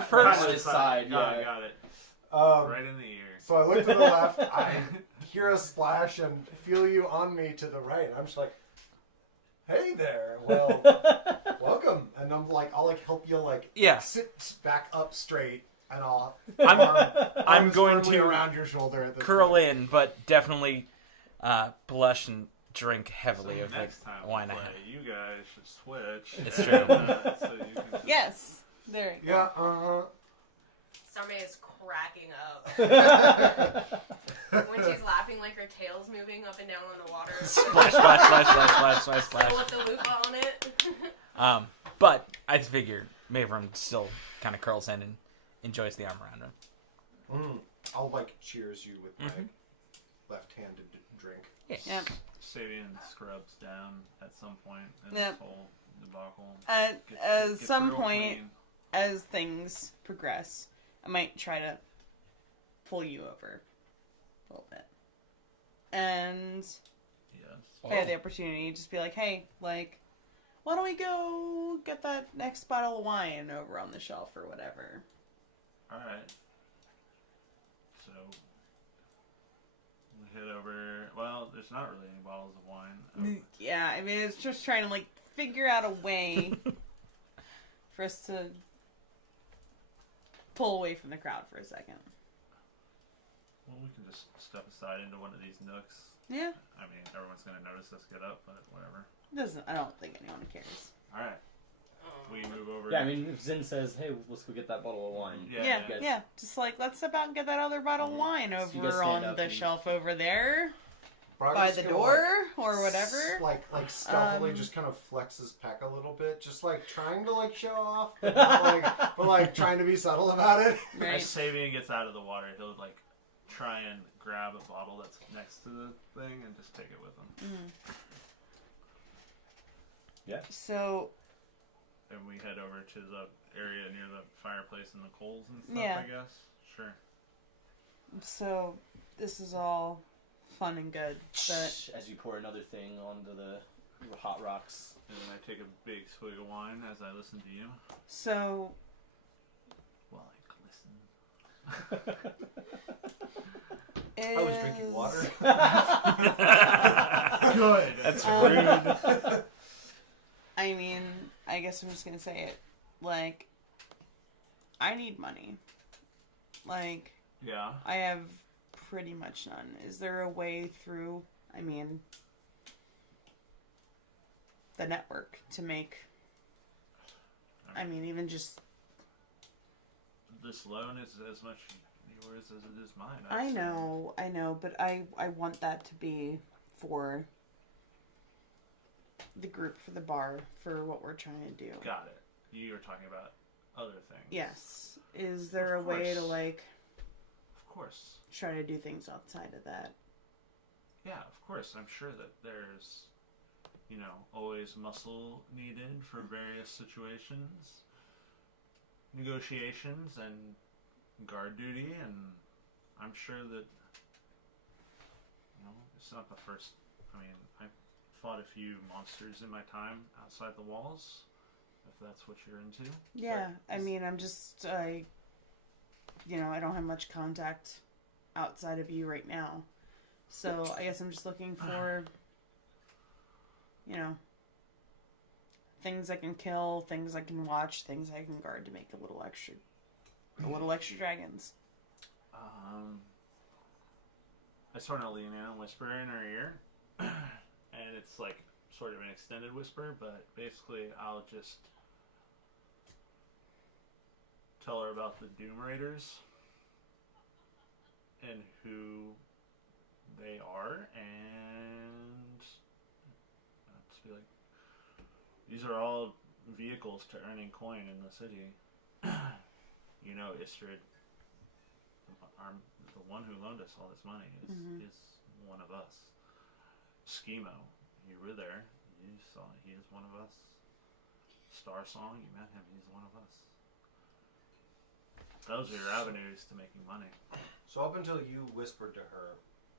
side- first? on his side. Got Yeah. it, got it. Um, Right in the ear. So I look to the left. I hear a splash and feel you on me to the right. I'm just like, "Hey there, well, welcome." And I'll help you Yeah, sit back up straight, and I'm arms going firmly to around your shoulder at this curl point. in, but definitely blush and drink heavily So of next time wine we I play, have. you guys should switch. It's true. So you can just- Yes. There you go. Yeah. Sarme is cracking up. When she's laughing, her tail's moving up and down on the water. Splash, splash, splash, splash, splash, splash, Still splash. with the loofah on it. But I figure Mavram still kind of curls in and enjoys the arm around him. I'll cheers you with my left-handed drink. Yep. Sabian scrubs down at some point in Yep. this whole debacle. At Gets some real point, clean. as things progress, I might try to pull you over a little bit. And Yes. if I had the opportunity, just be like, hey, why don't we go get that next bottle of wine over on the shelf or whatever? Alright. So, we head over. Well, there's not really any bottles of wine. Yeah, I mean, it's just trying to, figure out a way for us to pull away from the crowd for a second. Well, we can just step aside into one of these nooks. Yeah, I mean, everyone's going to notice us get up, but whatever. I don't think anyone cares. Alright. We move over. Yeah, I mean, if Zin says, "Hey, let's go get that bottle of wine." Yeah, guys- yeah. Just let's step out and get that other bottle of wine So you guys over stand on up the and- shelf over there by Braga's the gonna, door or whatever. Stealthily Um, just kind of flex his peck a little bit, just trying to show off, but not, trying to be subtle about it. Right. As Sabian gets out of the water, he'll try and grab a bottle that's next to the thing and just take it with him. So And we head over to the area near the fireplace and the coals and stuff, Yeah. I guess. Sure. So this is all fun and good, but As you pour another thing onto the hot rocks. And then I take a big swig of wine as I listen to you. so While I glisten. I was drinking water. Good. That's rude. I mean, I guess I'm just gonna say it. I need money. Yeah. I have pretty much none. Is there a way through, the network to make, even just... This loan is as much yours as it is mine. I assume. know, but I want that to be for the group, for the bar, for what we're trying to do. Got it. You were talking about other things. Yes. Is there Of a way to, course. Of course. try to do things outside of that? Yeah, of course. I'm sure that there's, always muscle needed for various situations, negotiations, and guard duty, and I'm sure that, it's not the first. I fought a few monsters in my time outside the walls, if that's what you're into. Yeah, But I'm just, I don't have much contact outside of you right now. So I guess I'm just looking for, things I can kill, things I can watch, things I can guard to make a little extra dragons. I sort of lean in and whisper in her ear, and it's like sort of an extended whisper, but basically I'll just tell her about the Doom Raiders and who they are, and I'll just be like, these are all vehicles to earning coin in the city. You know, Istrid, the one who loaned us all this money, is one of us. Schemo, you were there. You saw he is one of us. Star Song, you met him. He's one of us. Those are your avenues to making money. So up until you whispered to her,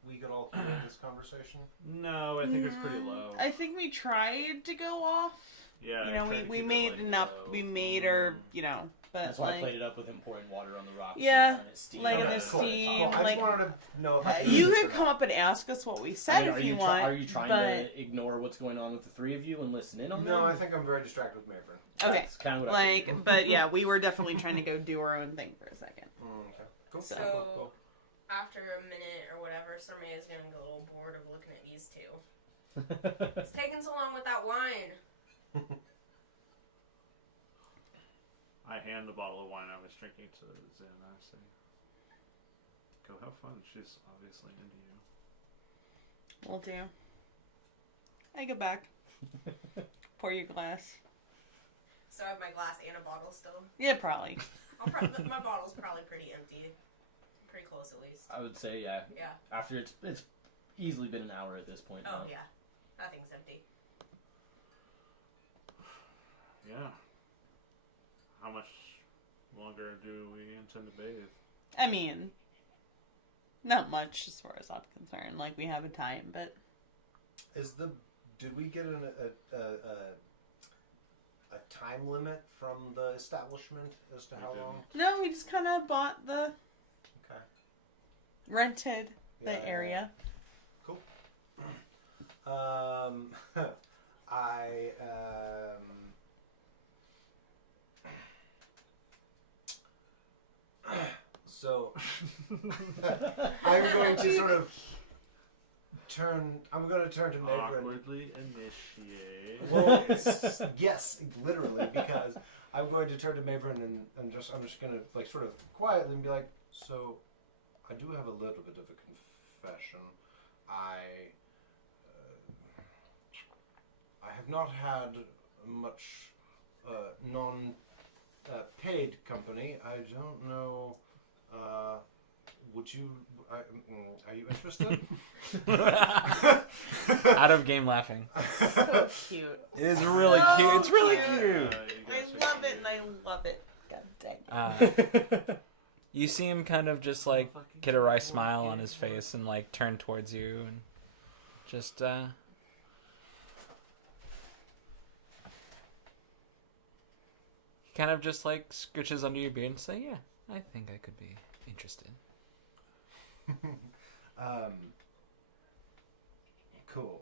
we could all hear this conversation? No, I think it's pretty low. I think we tried to go off. Yeah, You know, we made enough. We made her, you know, but That's why I like, played it up with him pouring water on the rocks. Yeah, and steam. like in Okay, the cool. steam, Cool. I like- just wanted to know if I could you use can or come not. up and ask us what we I said mean, if you are want. you trying but... to ignore what's going on with the three of you and listen in on them? No, I think I'm very distracted with Maverick. Okay, That's kind of what I figured. but yeah, we were definitely trying to go do our own thing for a second. Okay. Cool. So, Cool, cool. after a minute or whatever, Sarmea is gonna get a little bored of looking at these two. It's taking so long with that wine. I hand the bottle of wine I was drinking to Zen. I say, go have fun. She's obviously into you. Will do. I go back. Pour your glass. So I have my glass and a bottle still. Yeah, probably. My bottle's probably pretty empty. Pretty close at least. I would say, yeah. Yeah. After it's easily been an hour at this point. Oh, now. yeah. Nothing's empty. Yeah. How much longer do we intend to bathe? I mean, not much as far as I'm concerned. Like, we have a time, but Did we get a time limit from the establishment as to We how didn't. long? no, we just kind of bought Okay. rented the Yeah, area. Cool. I so I'm going to sort of turn. I'm going to turn to Navrin. Awkwardly initiate. Well, yes, literally, because I'm going to turn to Mavrin and I'm just going to like sort of quietly and be like, so I do have a little bit of a confession. I have not had much non-paid company. I don't know. Would you? Are you interested? Out of game laughing. So cute. It is really So cute. It's really cute. cute. I love it, and I love it. God dang it. You see him kind of just like get a wry smile on his face and like turn towards you and just he kind of just like scooches under your beard and say, "Yeah, I think I could be interested." Cool.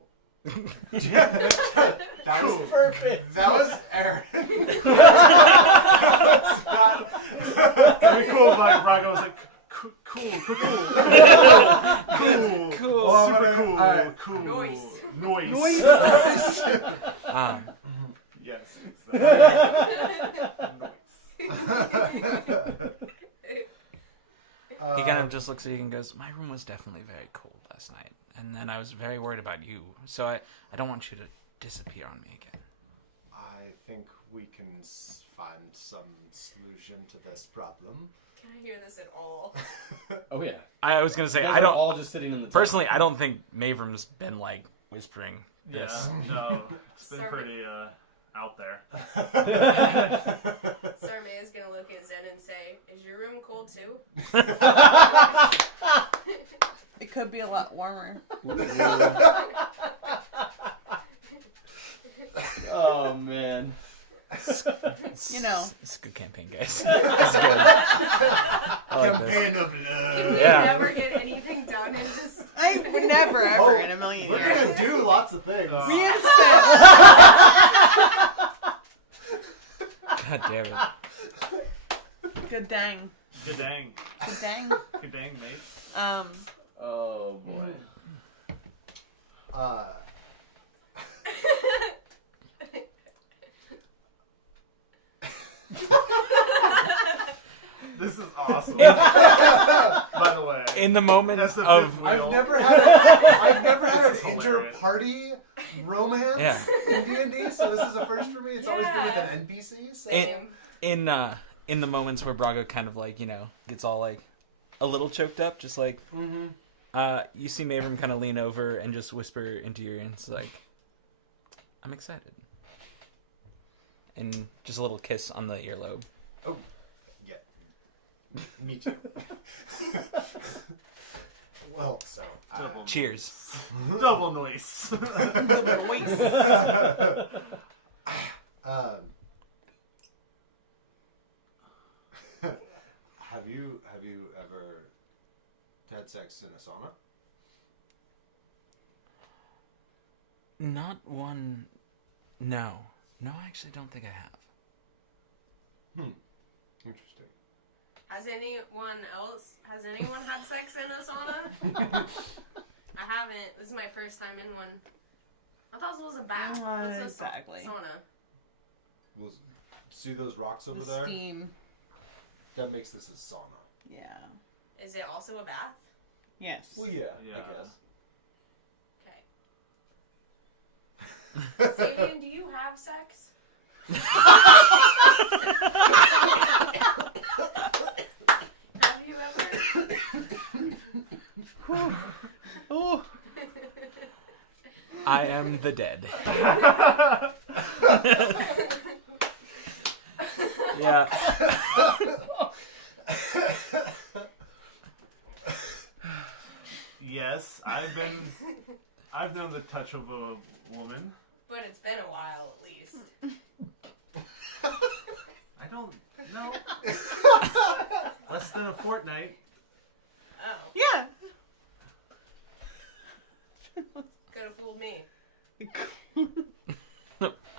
That was perfect. That was Aaron. Very cool, Braga was like, cool. Cool. Super cool. Alright. Cool. Noise. Noise. Yes. He kind of just looks at you and goes, "My room was definitely very cold last night, and then I was very worried about you, so I don't want you to disappear on me again." I think we can find some solution to this problem. Can I hear this at all? Oh yeah. I was gonna say, You guys I are don't all just sitting in the personally. I don't think Mavrim's been like whispering this. Yeah, no, it's been Sorry. pretty out there. Sarmea is gonna look at Zen and say, "Is your room cold too?" It could be a lot warmer. Oh man. You know. It's a good campaign, guys. It's good. I like this. Campaign of Can love. we Yeah. never get anything done and just... I would never, ever Oh, in a million We're years. gonna do lots of things. We have God damn it. spent. Good dang. Good dang. Dang. Good dang, mate. Oh boy. This is awesome. By the way, In the moment that's the of fifth wheel. I've never had This is an hilarious. inter-party romance Yeah. in D&D, so this is a first for me. It's always been with Yeah. an NPC. So. Same. in the moments where Brago kind of like, gets all like a little choked up, just like you see Mavram kind of lean over and just whisper into your ear, and it's like, I'm excited. And just a little kiss on the earlobe. Oh, yeah. Me too. Well, so. Double Cheers. noise. Double noise. Have you ever had sex in a sauna? Not one. No, I actually don't think I have. Interesting. Has anyone had sex in a sauna? I haven't. This is my first time in one. I thought this was a bath. What's a Exactly. sauna? Well, see those rocks over The there? steam. That makes this a sauna. Yeah. Is it also a bath? Yes. Well, yeah, Yeah. Okay. Sabian, do you have sex? Have you ever? Oh. I am the dead. Yeah. Yes, I've known the touch of a woman. But it's been a while, at least. I don't know. Less than a fortnight. Oh, Yeah. could have fooled me.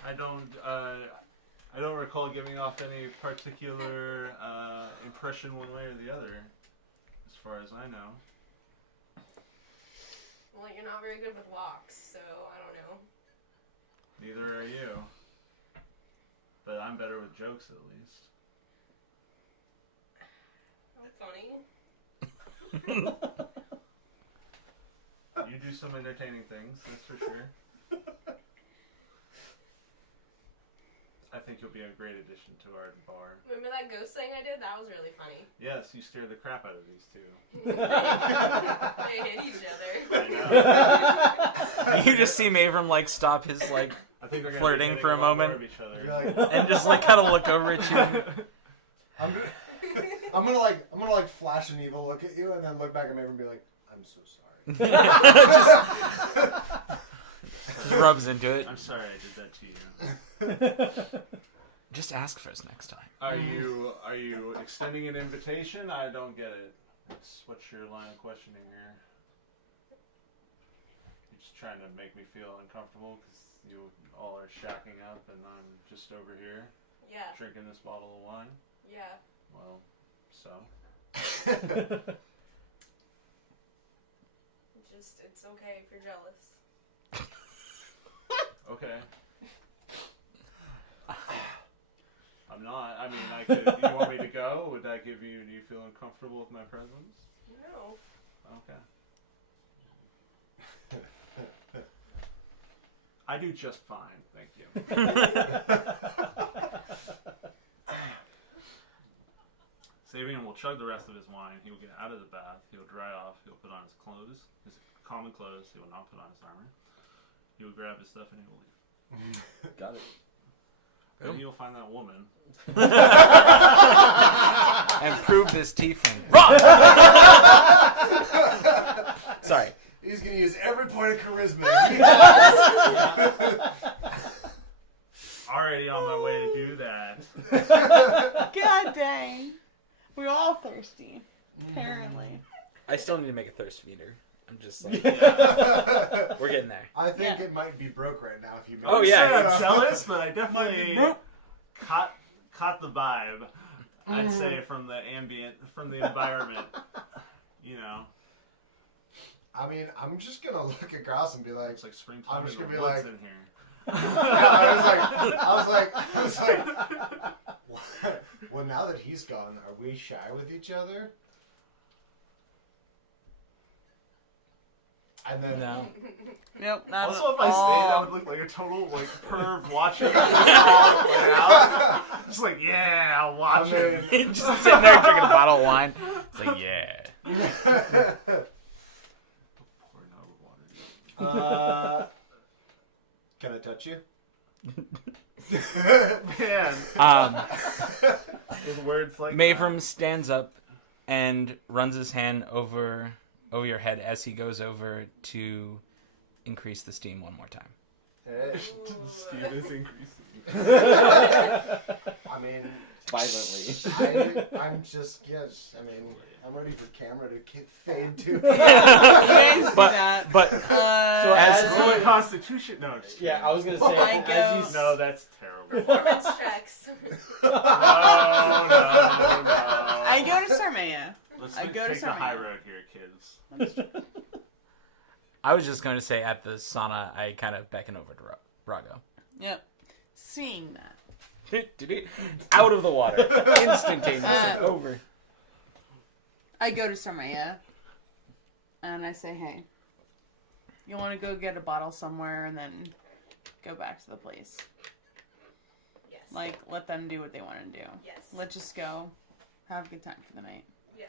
I don't recall giving off any particular impression one way or the other, as far as I know. Well, you're not very good with walks, so I don't know. Neither are you. But I'm better with jokes, at least. Funny. You do some entertaining things, that's for sure. I think you'll be a great addition to our bar. Remember that ghost thing I did? That was really funny. Yes, you scared the crap out of these two. They hit each other. I know. You just see Mavram like stop his like I think they're gonna flirting be for a hitting lot more moment. of each other. You're like, and just like kind of look over at you. I'm gonna like flash an evil look at you and then look back at me and be like, I'm so sorry. Just rubs into it. I'm sorry I did that to you. Just ask for us next time. Are you extending an invitation? I don't get it. What's your line of questioning here? You're just trying to make me feel uncomfortable because you all are shacking up and I'm just over here Yeah, drinking this bottle of wine. yeah. Well, so. It's okay if you're jealous. Okay. I'm not. I mean, I could. You want me to go? Would that give you? Do you feel uncomfortable with my presence? No. Okay. I do just fine, thank you. Sabian will chug the rest of his wine. He will get out of the bath. He will dry off. He will put on his clothes, his common clothes. He will not put on his armor. He will grab his stuff and he will leave. Got it. And you'll find that woman. And prove this tiefling wrong. Sorry. He's gonna use every point of charisma. Already on my way to do that. God dang. We're all thirsty. Apparently. I still need to make a thirst meter. I'm just like, we're getting there. I think Yeah. it might be broke right now if you. Oh, make yeah. it. I'm jealous, but I definitely caught the vibe. I'd say from the environment, you know. I mean, I'm just gonna look across and be like, It's like springtime I'm just in the gonna be woods like- in here. I was like, well, now that he's gone, are we shy with each other? And then No. Nope, not Also, at if I stayed, I all. would look like a total like perv watching this all play out. Just like, yeah, I'll watch it. Just sitting there drinking a bottle of wine. It's like, yeah. Pouring out of water. Can I touch you? Man, with words like Mavram stands up and runs his hand over your head as he goes over to increase the steam one more time. that. Steam is increasing. I mean, Violently. I'm just, yes, I mean, I'm ready for camera to fade too. You guys do But- that. But So As as for the you, Constitution, no, just kidding. yeah, I was gonna say I as go- you No, that's terrible. Performance checks. No. I go to Sarmea. Let's I go to take the high Sarmea. road here, kids. I was just going to say at the sauna, I kind of beckon over to Rago. Yep. Seeing that. Out of the water. Instantaneously. Over. I go to Sarmea. And I say, hey, you want to go get a bottle somewhere and then go back to the place? Yes. Like, let them do what they want to do. Yes. Let's just go have a good time for the night. Yes.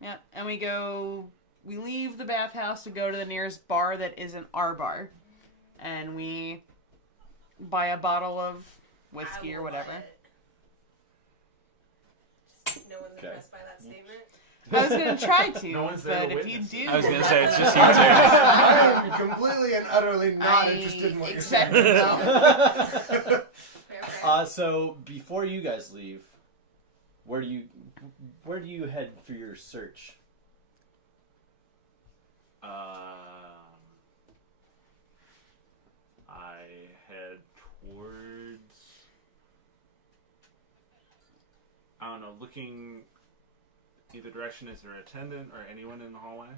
Yeah, and we leave the bathhouse to go to the nearest bar that isn't our bar. And we buy a bottle of whiskey I or will whatever. buy it. Just no one's Okay. impressed by that statement. I was going to try to, No one's there but to if you witness do... it. I was going to say, it's just you two. I am completely and utterly not I interested in what you're accept saying. it. Fair, fair. so before you guys leave, where do you head for your search? I head towards. I don't know. Looking either direction. Is there an attendant or anyone in the hallway?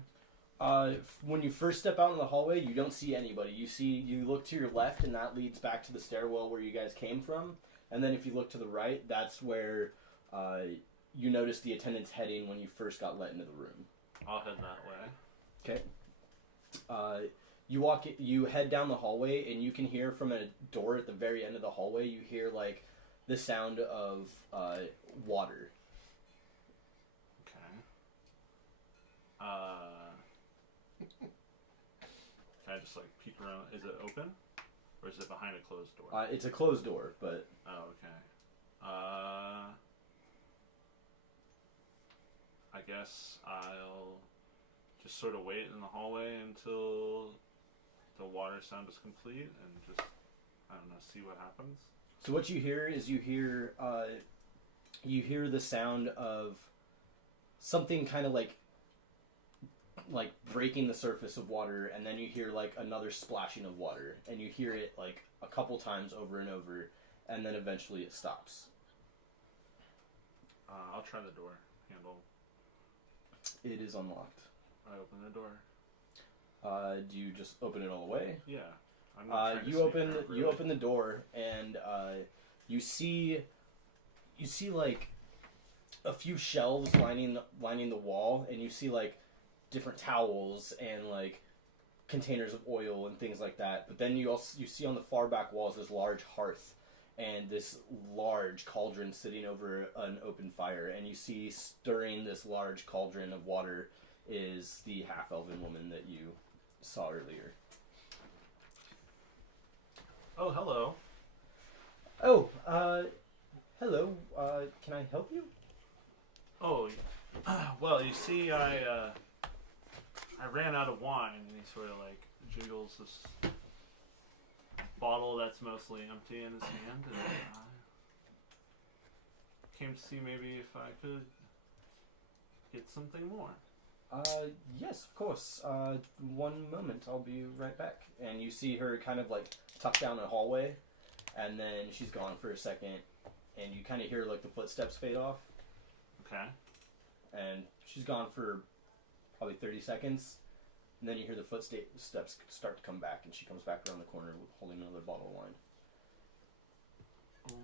When you first step out in the hallway, you don't see anybody. You look to your left, and that leads back to the stairwell where you guys came from. And then if you look to the right, that's where you notice the attendant's heading when you first got let into the room. I'll head that way. Okay. You head down the hallway, and you can hear from a door at the very end of the hallway. You hear like the sound of water. Okay. Can I just like peek around? Is it open, or is it behind a closed door? It's a closed door, but Oh, okay. I guess I'll just sort of wait in the hallway until the water sound is complete and just, I don't know, see what happens. so what you hear is you hear the sound of something kind of like breaking the surface of water, and then you hear like another splashing of water, and you hear it like a couple times over and over, and then eventually it stops. I'll try the door handle. It is unlocked. I open the door. Do you just open it all the way? Yeah. I'm not trying to You sneak open her up, you really. open the door, and you see like a few shelves lining the wall, and you see like different towels and like containers of oil and things like that. But then you see on the far back walls this large hearth and this large cauldron sitting over an open fire, and you see stirring this large cauldron of water is the half-elven woman that you saw earlier. Oh, hello. Oh, hello. Can I help you? Oh, well, you see, I ran out of wine, and he sort of like jiggles this bottle that's mostly empty in his hand, and I came to see maybe if I could get something more. Yes, of course. One moment, I'll be right back. And you see her kind of like tuck down a hallway, and then she's gone for a second, and you kind of hear like the footsteps fade off, Okay. and she's gone for probably 30 seconds, and then you hear the footsteps start to come back, and she comes back around the corner holding another bottle of wine.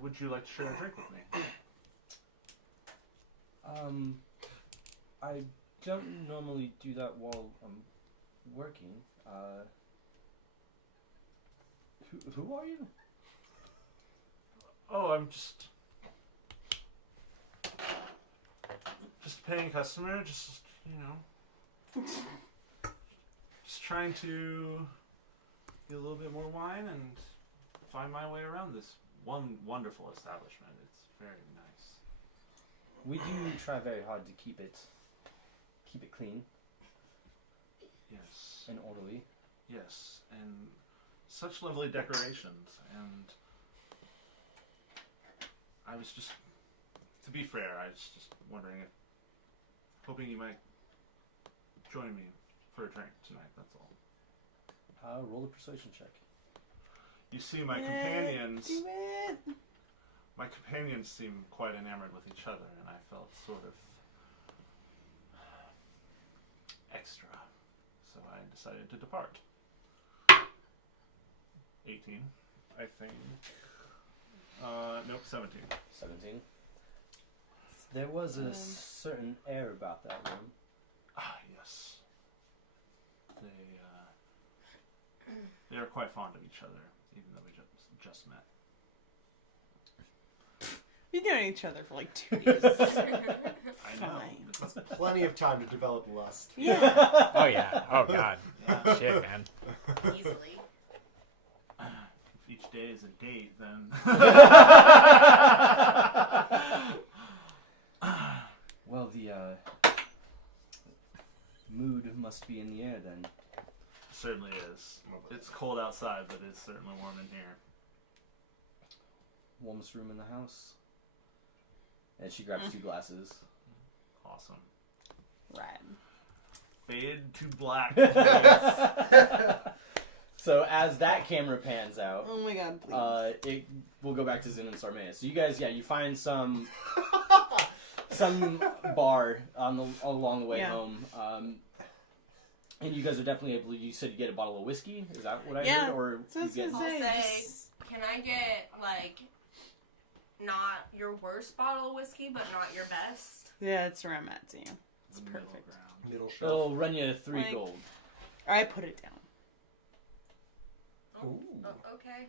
Would you like to share a drink with me? I don't normally do that while I'm working. Who are you? Oh, I'm just a paying customer. Just just trying to get a little bit more wine and find my way around this wonderful establishment. It's very nice. We do try very hard to keep it clean Yes. and orderly. Yes, and such lovely decorations, and I was just, to be fair, I was just wondering hoping you might join me for a drink tonight, that's all. Roll a persuasion check. You see, my companions Do it. seem quite enamored with each other, and I felt sort of extra, so I decided to depart. 18, I think. Nope, 17. 17. There was a certain air about that room. Ah, yes. They are quite fond of each other, even though we just met. We've known each other for like 2 days. I know. Fine. That's plenty of time to develop lust. Yeah. Oh yeah. Oh god. Yeah. Shit, man. Easily. If each day is a date, then. Well, the mood must be in the air then. Certainly is. It's cold outside, but it's certainly warm in here. Warmest room in the house. And she grabs 2 glasses. Awesome. Rad. Fade to black. So as that camera pans out, Oh my god, please. we'll go back to Zin and Sarmea. So you guys, you find some bar along the way home. And you guys are definitely able to, you said you get a bottle of whiskey? Is that what I heard? Or So I was you get, gonna I'll say, just- can I get, like, not your worst bottle of whiskey, but not your best? Yeah, it's where I'm at, too. It's The perfect. middle ground. Middle shelf. it'll run you 3 Like- gold. I put it down. Oh, okay.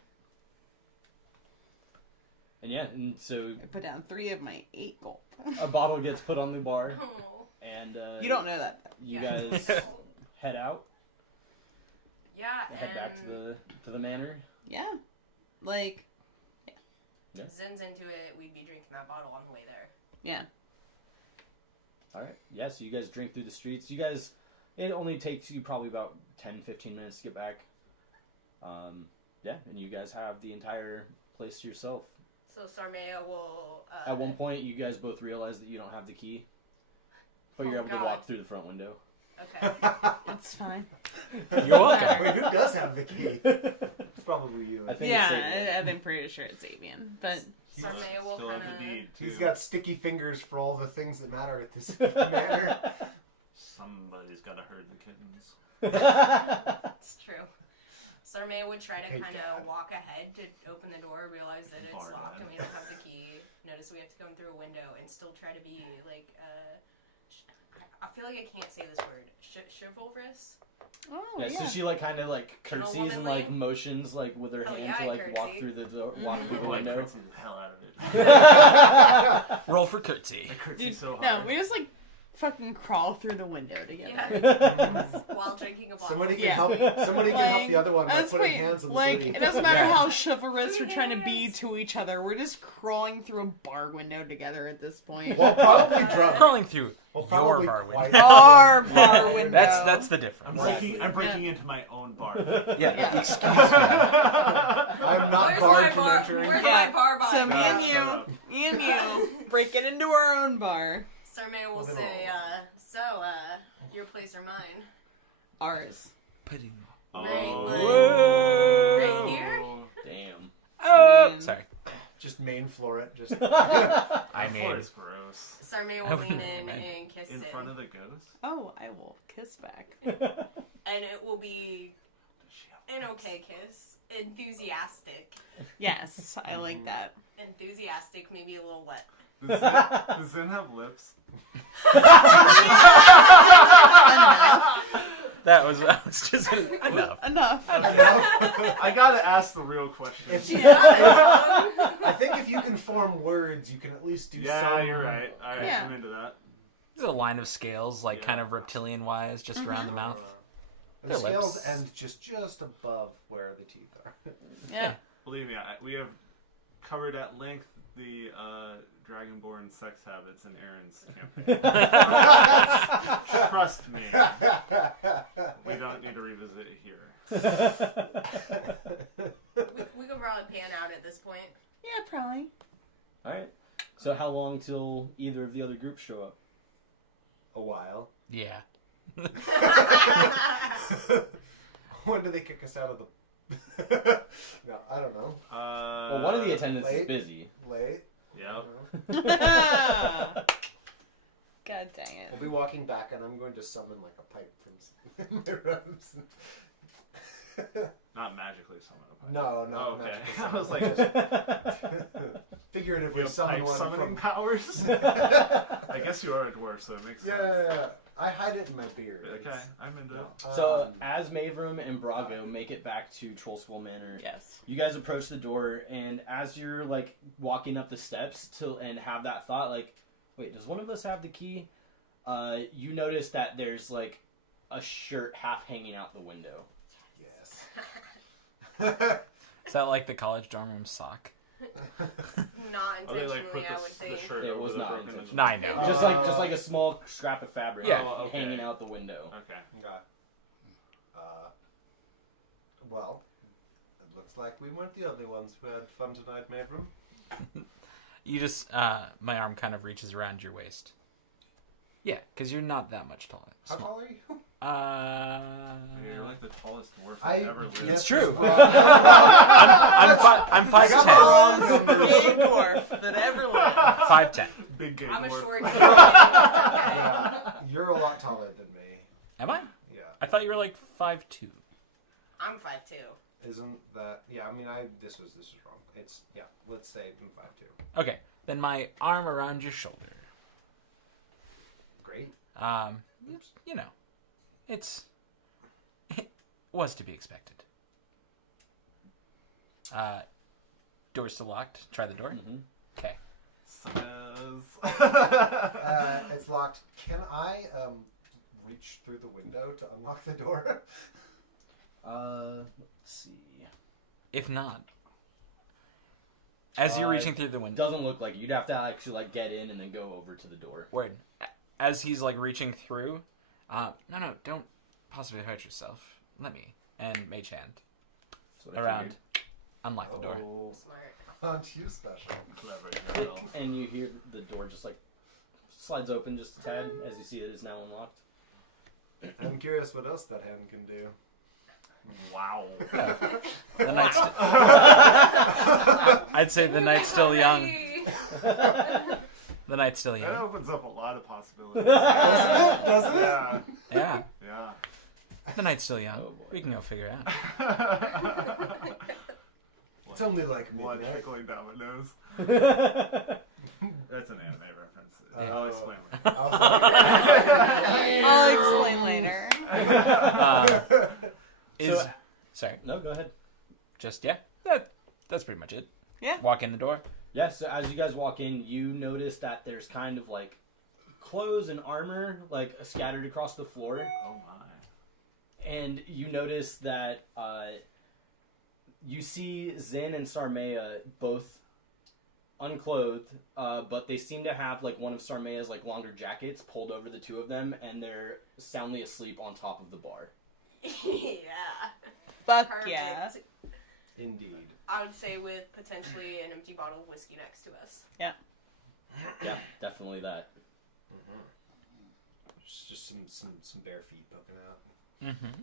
And and so I put down 3 of my 8 gold. a bottle gets put on the bar, Oh. and You don't know that, though. you Yeah. guys head out, Yeah, head back to the manor. Yeah. Like, Zen's into it, we'd be drinking that bottle on the way there. yeah. All right. Yeah, so you guys drink through the streets. You guys, it only takes you probably about 10-15 minutes to get back. And you guys have the entire place to yourself. So Sarmea will... At one point, you guys both realize that you don't have the key, but you're Oh, able to God. walk through the front window. Okay. It's fine. You're welcome. Wait, who does have the key? It's probably you. I think it's safe. Yeah, I'm pretty sure it's Avian. But Sarmea will Still have kind the of... deed, too. He's got sticky fingers for all the things that matter at this manor. Somebody's got to herd the kittens. It's true. Sarmea would try to Hey, kind Dad. of walk ahead to open the door, realize that it's Bar locked Dad. and we don't have the key, notice we have to come through a window, and still try to be, like, I feel like I can't say this word. Chivalrous? oh Yeah, so she kind of curtsies and Gentlewomanly? motions with her Oh, hand yeah, to I walk curtsy. through the door, walk through the I window. curtsy the hell out of it. Roll for curtsy. I curtsy Dude, so hard. no, we just fucking crawl through the window together. Yeah. While drinking a bottle. Somebody can Yeah. help. Somebody can help the other one by That's putting wait, hands on the like booty. it doesn't matter Yeah. how chivalrous we're trying to be to each other. We're just crawling through a bar window together at this point. Well, probably drunk. Crawling through Well, your probably bar quite- window. Our bar window. That's the I'm difference. breaking into my own bar. Yeah. Excuse me. I'm not Where's barred my from bar? entering. Where's Yeah. my bar So button? me and Shut you, up. breaking into our own bar. Sarmea will Well, then say, your place or mine? Ours. Pudding. Right, Oh. like, right here? Damn. Oh, Man. sorry. Just main floor it. Just. I That floor mean, is gross. Sarmay I will wouldn't lean in mind. and kiss In it. front of the ghost? Oh, I will kiss back. And it will be Does she have an lips? okay kiss. Enthusiastic. Yes, I like that. Enthusiastic, maybe a little wet. Does Zen have lips? that was just enough. Enough. I gotta ask the real question. I think if you can form words, you can at least do Yeah, some. you're right. Alright, Yeah. I'm into that. There's a line of scales, like Yeah. kind of reptilian wise, just around the mouth. The Their scales lips. end just above where the teeth are. Yeah. Believe me, we have covered at length the Dragonborn sex habits in Aaron's campaign. Trust me. We don't need to revisit it here. We can probably pan out at this point. Yeah, probably. Alright. So how long till either of the other groups show up? A while. Yeah. When do they kick us out of the? No, I don't know. Well, one of the attendants is late. busy. Late. Yep. God dang it. We'll be walking back, and I'm going to summon like a pipe from my robes. Not magically summon a pipe. No, no. Oh, okay. magically I was summon. like, Figuratively we have summon pipe one summoning from. powers? I guess you are a dwarf, so it makes sense. Yeah. I hide it in my beard. Okay, I'm into it. So as Mavrum and Brago make it back to Troll Skull Manor, Yes. you guys approach the door, and as you're like walking up the steps and have that thought, like, wait, does one of us have the key? You notice that there's like a shirt half hanging out the window. Yes. Is that like the college dorm room sock? Not Oh, they intentionally, like put I would the think. shirt It over was the not broken intentional. No, I know. Just like a small scrap of fabric, Yeah. Oh, okay. hanging out the window. Okay. Okay. Well, it looks like we weren't the only ones who had fun tonight, Mavrum. You just, my arm kind of reaches around your waist. Yeah, because you're not that much taller. How tall are you? You're like the tallest dwarf I- I've ever lived. It's true. Well, I'm 5'10". Big dwarf that ever lived. 5'10". Big gay I'm a dwarf. short yeah, you're a lot taller than me. Am I? Yeah. I thought you were like 5'2". I'm 5'2". Isn't that? Yeah. I mean, this is wrong. It's yeah. Let's say I'm 5'2". Okay, then my arm around your shoulder. Great. You know, it was to be expected. Door's still locked. Try the door. Okay. It's locked. Can I reach through the window to unlock the door? Let's see. If not, as you're reaching through the window, Doesn't look like it. You'd have to actually like get in and then go over to the door. word. As he's like reaching through, no, don't possibly hurt yourself. Let me. And Mage Hand That's what I around, figured. unlock the door. Oh, Smart. aren't you special? Clever Click, girl. and you hear the door just like slides open just a tad as you see it is now unlocked. I'm curious what else that hand can do. Wow. The night's I'd say the night's still young. The night's still That young. opens up a lot of possibilities. Doesn't it? Yeah. Yeah, Yeah. the night's still young. Oh, boy. We can go figure it out. It's only like Blood midnight. trickling down my nose. That's an anime reference. Yeah. I'll explain later. I'll explain later. Sorry, No, go ahead. just that's pretty much it. Yeah. Walk in the door. Yeah, so as you guys walk in, you notice that there's kind of like clothes and armor like scattered across the floor. Oh my. And you notice that you see Zen and Sarmea both unclothed, but they seem to have like one of Sarmea's like longer jackets pulled over the two of them, and they're soundly asleep on top of the bar. Yeah. Fuck Perfect. yeah. Indeed. I would say with potentially an empty bottle of whiskey next to us. Yeah, definitely that. Just some bare feet poking out. Mm-hmm.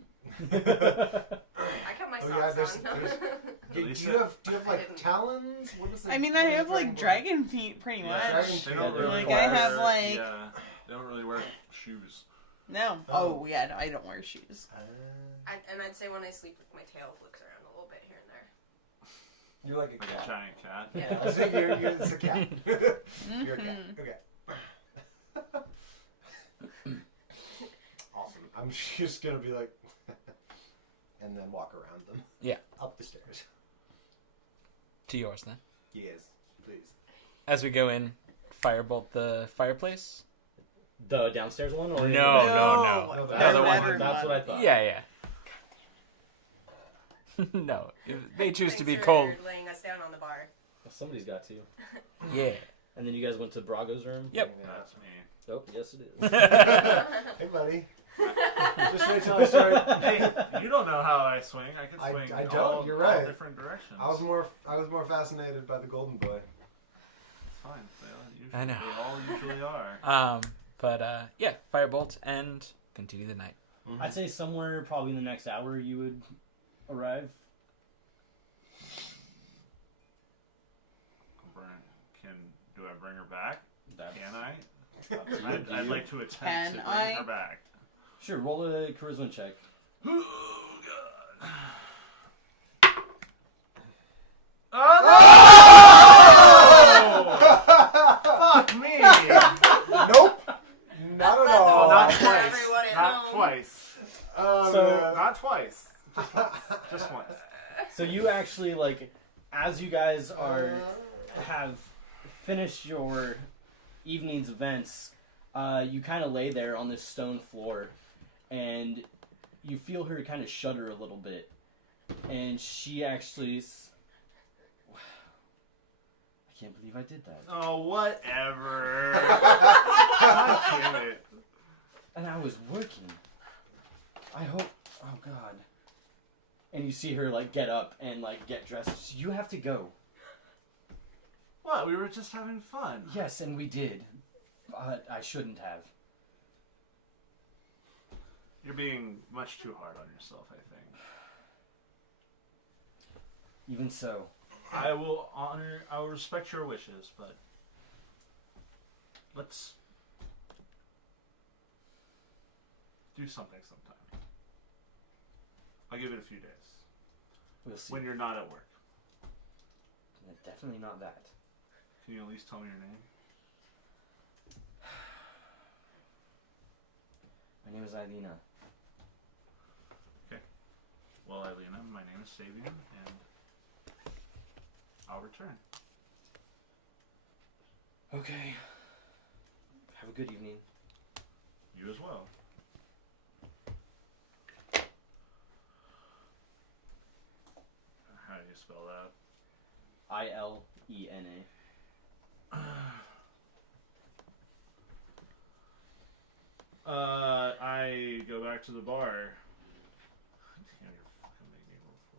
I kept my Oh, socks yeah, there's- on. Do least you have like talons? What is it? I mean, I have like dragon feet, pretty much. dragon They don't Yeah, really like, wear, I have, like- Yeah, they don't really wear shoes. No. Oh. Oh yeah, no, I don't wear shoes. I'd say when I sleep, my tail flicks around a little bit here and there. You're like a Like cat. a giant cat. Yeah. I think it's a cat. You're a cat. Okay. Awesome. I'm just gonna be like, and then walk around them. Yeah. Up the stairs. To yours then. Yes, please. As we go in, firebolt the fireplace. The downstairs one, or No. No, The the other one. better That's not. what I thought. Yeah. No, they choose to be Thanks cold. for laying us down on the bar. Somebody's got to. Yeah. And then you guys went to Brago's room. Yep. That's me. Oh, yes, it is. Hey, buddy. Just wait till I start. Hey, you don't know how I swing. I can I swing don't, all, you're right. all different directions. I was more fascinated by the golden boy. It's fine. I know. They all usually are. But yeah, firebolt and continue the night. I'd say somewhere probably in the next hour you would arrive. Do I bring her back? That's Can I? up to you. Do I'd you? like to attempt Can to bring I? her back. Sure, roll a charisma check. Oh god. Oh! Fuck me! Nope. Not at all. Not For twice. everyone at Not home. twice. So- Not twice. Just once. Just once. So you actually, like, as you guys have finished your evening's events, you kind of lay there on this stone floor, and you feel her kind of shudder a little bit, and she actually. I can't believe I did that. Oh, whatever. God damn it. And I was working. I hope. Oh God. And you see her like get up and like get dressed. You have to go. What? We were just having fun. Yes, and we did. But I shouldn't have. You're being much too hard on yourself, I think. Even so. I will respect your wishes, but let's do something sometime. I'll give it a few days. We'll see. When you're not at work. Definitely not that. Can you at least tell me your name? My name is Eileen. Well, Elena, my name is Sabian, and I'll return. Okay. Have a good evening. You as well. How do you spell that? Ilena. I go back to the bar. Damn, you're fucking making me roll for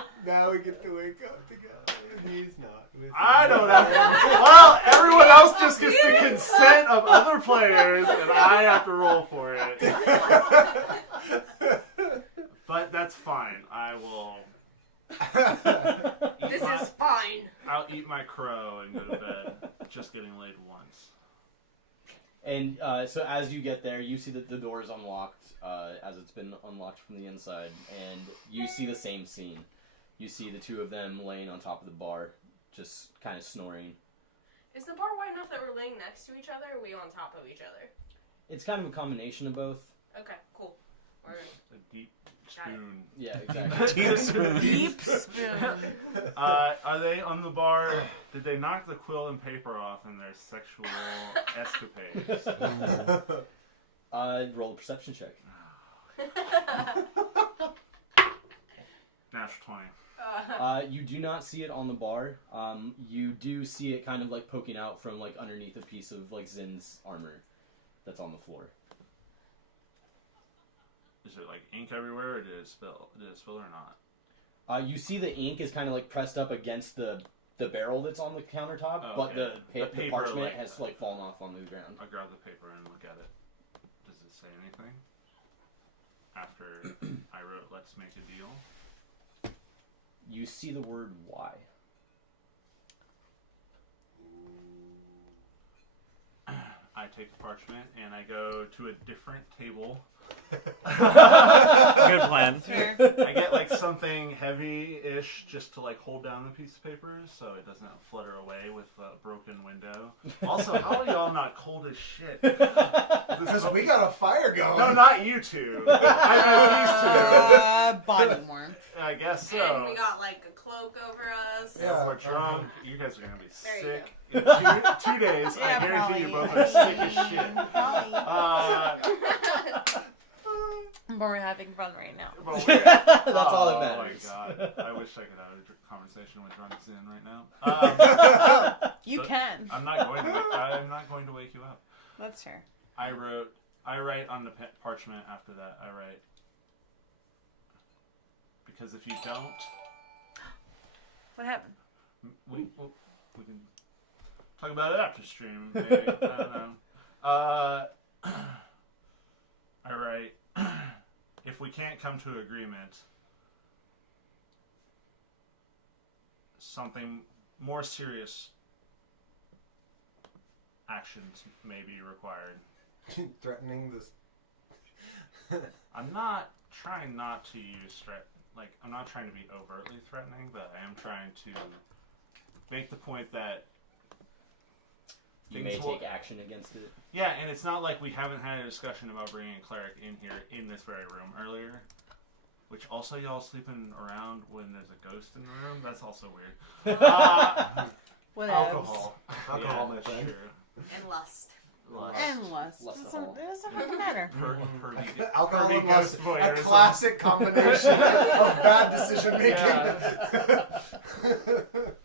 it. Now we get to wake up together. He's not. I don't have. Well, everyone else just gets the consent of other players, and I have to roll for it. But that's fine. I will. This is fine. I'll eat my crow and go to bed. Just getting laid once. And so as you get there, you see that the door is unlocked, as it's been unlocked from the inside, and you see the same scene. You see the two of them laying on top of the bar, just kind of snoring. Is the bar wide enough that we're laying next to each other, or are we on top of each other? It's kind of a combination of both. Okay, cool. We're A deep spoon. Yeah, exactly. Deep spoon. Deep spoon. Are they on the bar? Did they knock the quill and paper off in their sexual escapades? Roll a perception check. Natural 20. You do not see it on the bar. You do see it kind of like poking out from like underneath a piece of like Zin's armor that's on the floor. Is it like ink everywhere, or did it spill? Did it spill or not? You see the ink is kind of like pressed up against the barrel that's on the countertop, Oh, but okay. the The paper, parchment like, has like fallen off on the ground. I'll grab the paper and look at it. Does it say anything? after I wrote "Let's make a deal"? You see the word "why." I take the parchment and I go to a different table. Good plan. Here. I get like something heavy-ish just to like hold down the piece of paper so it doesn't flutter away with a broken window. Also, how are y'all not cold as shit? Because we got a fire going. No, not you two. I meant Body warmth. these two. I guess so. And we got like a cloak over us. Yeah. We're drunk. You guys are gonna be There you sick in 2 days. Yeah, I guarantee you probably. both are sick as shit. But we're having fun right now. But That's all that matters. Oh my god! I wish I could have a conversation with drunk Zin right now. You But can. I'm not going to wake you up. That's fair. I write on the parchment after that. I write because if you don't, What happened? we can talk about it after stream. Maybe. I don't know. I write if we can't come to agreement, something more serious actions may be required. Threatening this. I'm not trying not to use threat. Like, I'm not trying to be overtly threatening, but I am trying to make the point that You may things will- take action against it. Yeah, and it's not like we haven't had a discussion about bringing a cleric in here in this very room earlier. Which also y'all sleeping around when there's a ghost in the room? That's also weird. What Alcohol. Alcohol, Yeah, my friend. sure. And lust. Lust. And lust. Lust It of all. doesn't fucking matter. Alcohol Pervy and lust. ghost A voyeurism. classic combination of bad decision making. Yeah.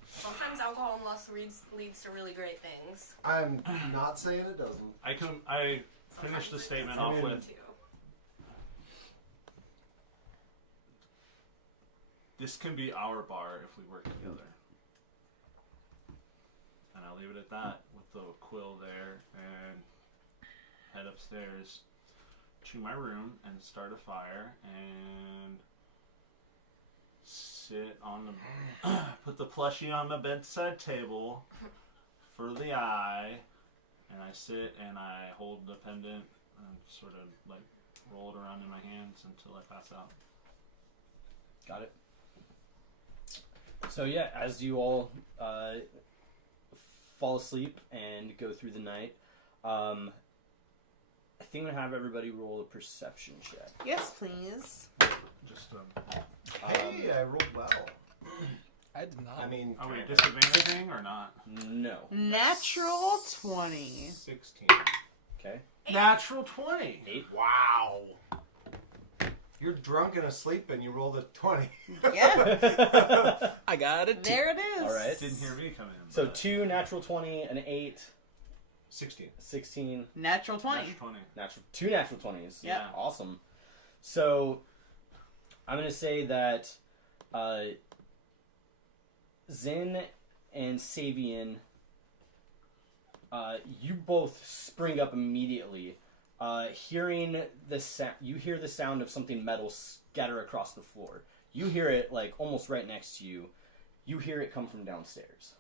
Sometimes alcohol and lust leads to really great things. I'm not saying it doesn't. I finished the Sometimes statement it off doesn't with, too. this can be our bar if we work together. And I'll leave it at that with the quill there and head upstairs to my room and start a fire and sit on the put the plushie on my bedside table for the eye, and I sit and I hold the pendant and sort of like roll it around in my hands until I pass out. Got it. So yeah, as you all fall asleep and go through the night, I think I'm gonna have everybody roll a perception check. Yes, please. Just Hey, I rolled well. I did not. I mean, are we disadvantaging or not? No. Natural 20. 16. Okay. Natural 20. 8. Wow. You're drunk and asleep and you rolled a 20. Yeah. I got it. There it is. All right. Didn't hear me come in. So but 2 natural 20, an 8, 16. 16, Natural 20. Natural 20. 2 natural 20s. Yeah. Awesome. So I'm gonna say that Zin and Savian, you both spring up immediately. Hearing the you hear the sound of something metal scatter across the floor. You hear it like almost right next to you. You hear it come from downstairs.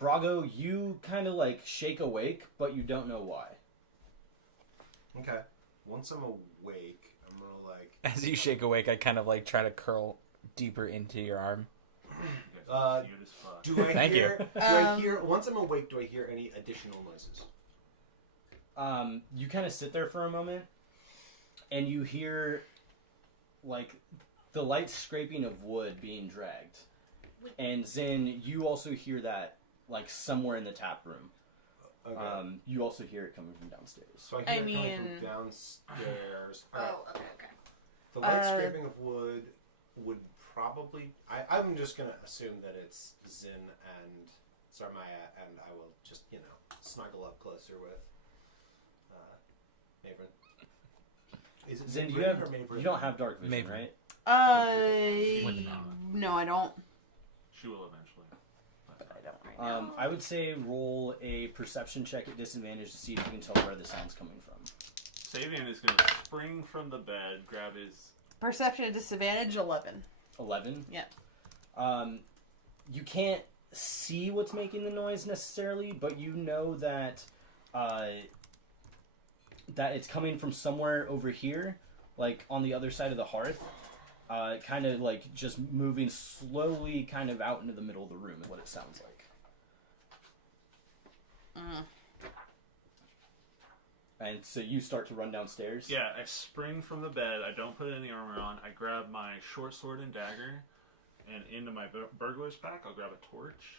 Brago, you kind of like shake awake, but you don't know why. Okay. Once I'm awake, I'm gonna like. As you shake awake, I kind of like try to curl deeper into your arm. You guys are cute as fuck. Do I Thank hear? you. Do I hear? Once I'm awake, do I hear any additional noises? You kind of sit there for a moment, and you hear like the light scraping of wood being dragged. And Zin, you also hear that like somewhere in the tap room. Okay. You also hear it coming from downstairs. So I hear I it coming mean- from downstairs. All right. Oh, okay. The light scraping of wood would probably. I'm just gonna assume that it's Zin and Sarmaya, and I will just snuggle up closer with Mavrin. Is it Zin, Mavrin or Mavrin? you don't have dark vision, Mavrin. right? With an hour. No, I don't. She will eventually. But I don't right now. I would say roll a perception check at disadvantage to see if you can tell where the sound's coming from. Sabian is going to spring from the bed, grab his... Perception at disadvantage, 11. 11? Yeah. You can't see what's making the noise necessarily, but you know that that it's coming from somewhere over here, like on the other side of the hearth. Kind of like just moving slowly kind of out into the middle of the room is what it sounds like. And so you start to run downstairs? Yeah, I spring from the bed. I don't put any armor on. I grab my short sword and dagger, and into my burglar's pack, I'll grab a torch,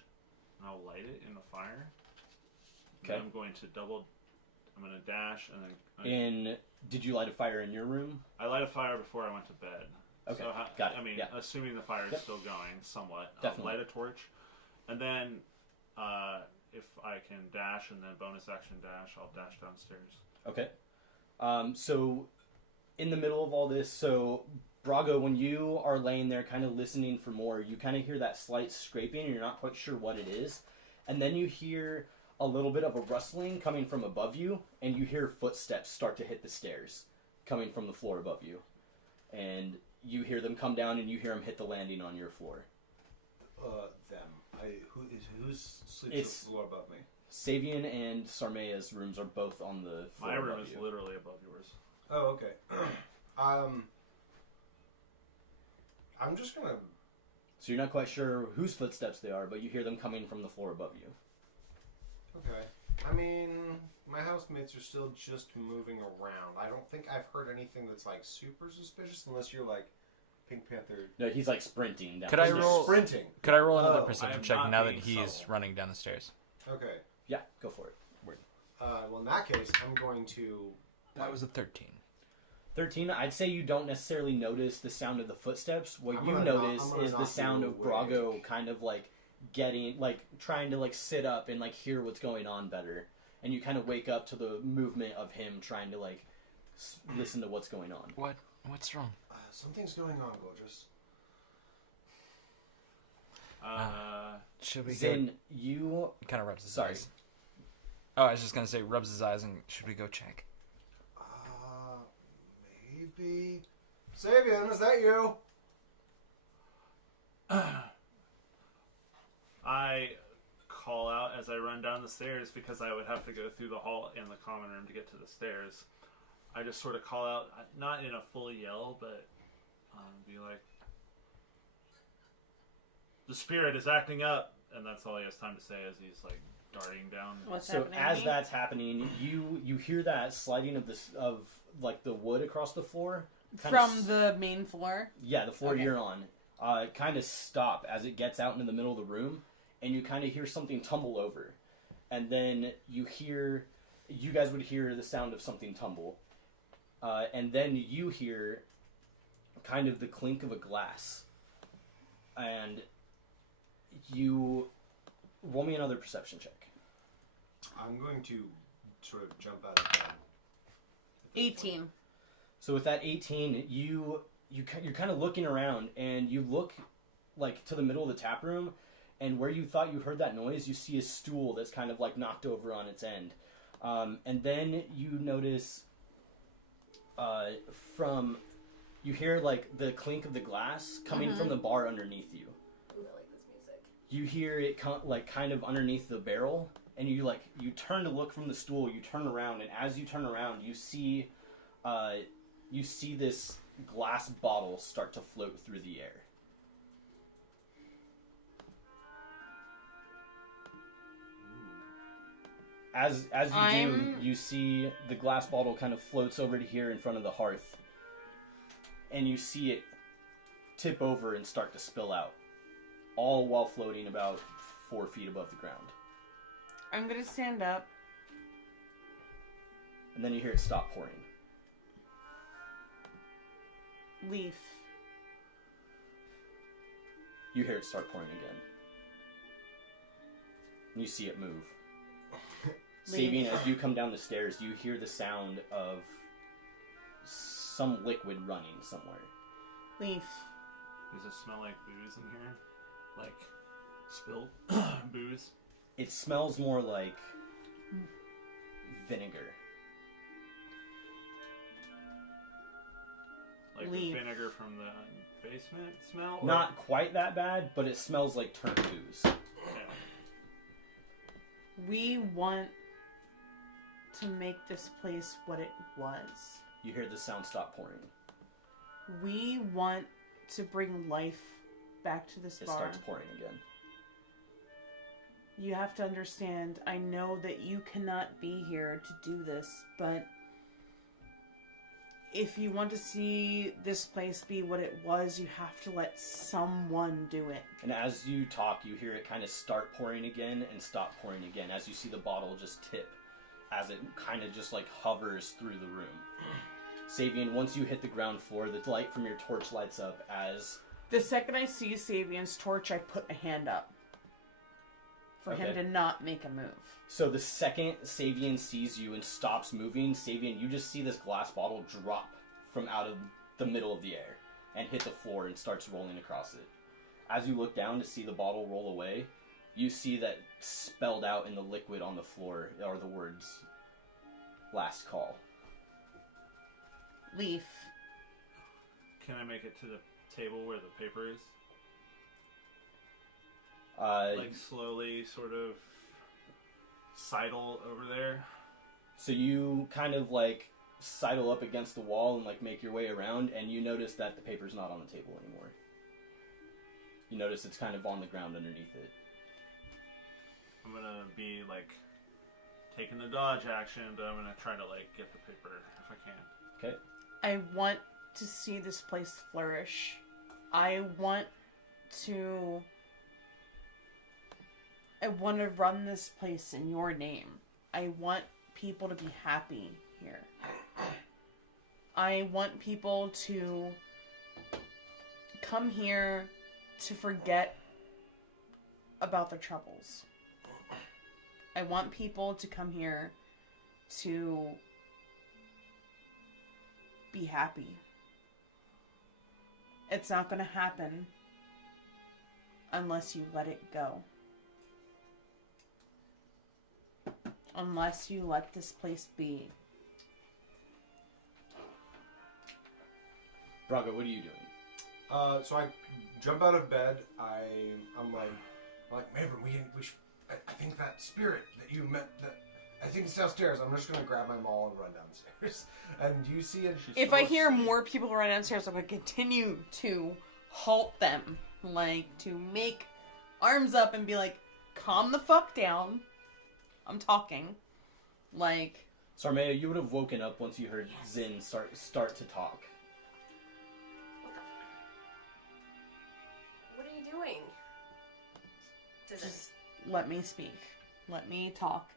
and I'll light it in the fire. Okay. And I'm going to dash, and then... Did you light a fire in your room? I light a fire before I went to bed. Okay, So, got it. I mean, yeah. assuming the fire is Yep. still going somewhat, Definitely. I'll light a torch, and then if I can dash and then bonus action dash, I'll dash downstairs. Okay. So, in the middle of all this, so, Brago, when you are laying there kind of listening for more, you kind of hear that slight scraping, and you're not quite sure what it is. And then you hear a little bit of a rustling coming from above you, and you hear footsteps start to hit the stairs coming from the floor above you. And you hear them come down, and you hear them hit the landing on your floor. Them. Who's sleeps It's- on the floor above me? Savian and Sarmea's rooms are both on the floor My room above is you. literally above yours. Oh, okay. I'm just gonna... So you're not quite sure whose footsteps they are, but you hear them coming from the floor above you. Okay. I mean, my housemates are still just moving around. I don't think I've heard anything that's, like, super suspicious, unless you're, like, Pink Panther... No, he's like sprinting down. Could I the stairs. roll- Sprinting. Could I roll another Oh, I perception am check not now that being he's subtle. running down the stairs? Okay. Yeah, go for it. Well, in that case, I'm going to... That was a 13. 13, I'd say you don't necessarily notice the sound of the footsteps. What I'm you gonna notice I'm gonna is the knock sound you of awake. Brago kind of like getting, like trying to like sit up and like hear what's going on better. And you kind of wake up to the movement of him trying to like listen to what's going on. What's wrong? Something's going on, gorgeous. Should we Then go? you, He kind of rubs his sorry. eyes. Oh, I was just gonna say rubs his eyes, and should we go check? Maybe... Sabian, is that you? I call out as I run down the stairs because I would have to go through the hall and the common room to get to the stairs. I just sort of call out, not in a full yell, but be like, "The spirit is acting up," and that's all he has time to say as he's like darting down. What's so happening? as that's happening, you hear that sliding of this of like the wood across the floor. From the main floor? Yeah, the floor Okay. you're on. Kind of stop as it gets out into the middle of the room, and you kind of hear something tumble over. And then you guys would hear the sound of something tumble. And then you hear kind of the clink of a glass. And you roll me another perception check. I'm going to sort of jump out of bed. 18. So with that 18, you're kind of looking around, and you look like to the middle of the tap room, and where you thought you heard that noise, you see a stool that's kind of like knocked over on its end. And then you notice you hear like the clink of the glass coming from the bar underneath you. Ooh, I like this music. You hear it kind of underneath the barrel, and you turn to look from the stool, you turn around, and as you turn around, you see this glass bottle start to float through the air. As you do, you see the glass bottle kind of floats over to here in front of the hearth, and you see it tip over and start to spill out, all while floating about 4 feet above the ground. I'm gonna stand up. And then you hear it stop pouring. Leaf. You hear it start pouring again. And you see it move. Sabian, as you come down the stairs, you hear the sound of some liquid running somewhere. Leaf. Does it smell like booze in here? Like spilled booze? It smells more like vinegar. Like Leave. the vinegar from the basement smell? Or- Not quite that bad, but it smells like turnt booze. Okay. We want to make this place what it was. You hear the sound stop pouring. We want to bring life back to this It bar. starts pouring again. You have to understand, I know that you cannot be here to do this, but if you want to see this place be what it was, you have to let someone do it. And as you talk, you hear it kind of start pouring again and stop pouring again as you see the bottle just tip as it kind of just like hovers through the room. Savian, once you hit the ground floor, the light from your torch lights up as... The second I see Savian's torch, I put a hand up for him Okay. to not make a move. So the second Savian sees you and stops moving, Savian, you just see this glass bottle drop from out of the middle of the air and hit the floor and starts rolling across it. As you look down to see the bottle roll away, you see that spelled out in the liquid on the floor are the words, "Last call." Leaf. Can I make it to the table where the paper is? Like slowly sort of sidle over there? So you kind of like sidle up against the wall and like make your way around, and you notice that the paper's not on the table anymore. You notice it's kind of on the ground underneath it. I'm gonna be like taking the dodge action, but I'm gonna try to like get the paper if I can. Okay. I want to see this place flourish. I want to run this place in your name. I want people to be happy here. I want people to come here to forget about their troubles. I want people to come here to be happy. It's not going to happen unless you let it go. Unless you let this place be. Braga, what are you doing? So I jump out of bed. I'm like Maven, I think that spirit that you met, I think it's downstairs. I'm just gonna grab my maul and run downstairs. And you see it. If I hear more people run downstairs, I'm going to continue to halt them. Like, to make arms up and be like, calm the fuck down. I'm talking. Like... Sarmea, you would have woken up once you heard Zin start to talk. What are you doing? Just let me speak. Let me talk.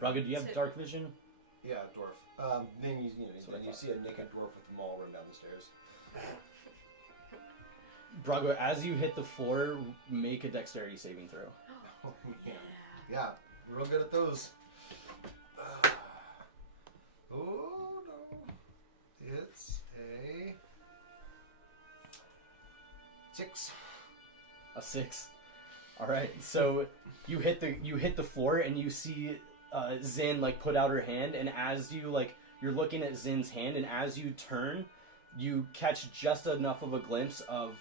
Braga, do you have dark vision? Yeah, dwarf. Then you see a naked dwarf with the maul run down the stairs. Braga, as you hit the floor, make a dexterity saving throw. Oh man, yeah, real good at those. Oh no, it's a 6. A 6. All right, so you hit the floor and you see Zin like put out her hand, and as you you're looking at Zin's hand, and as you turn, you catch just enough of a glimpse of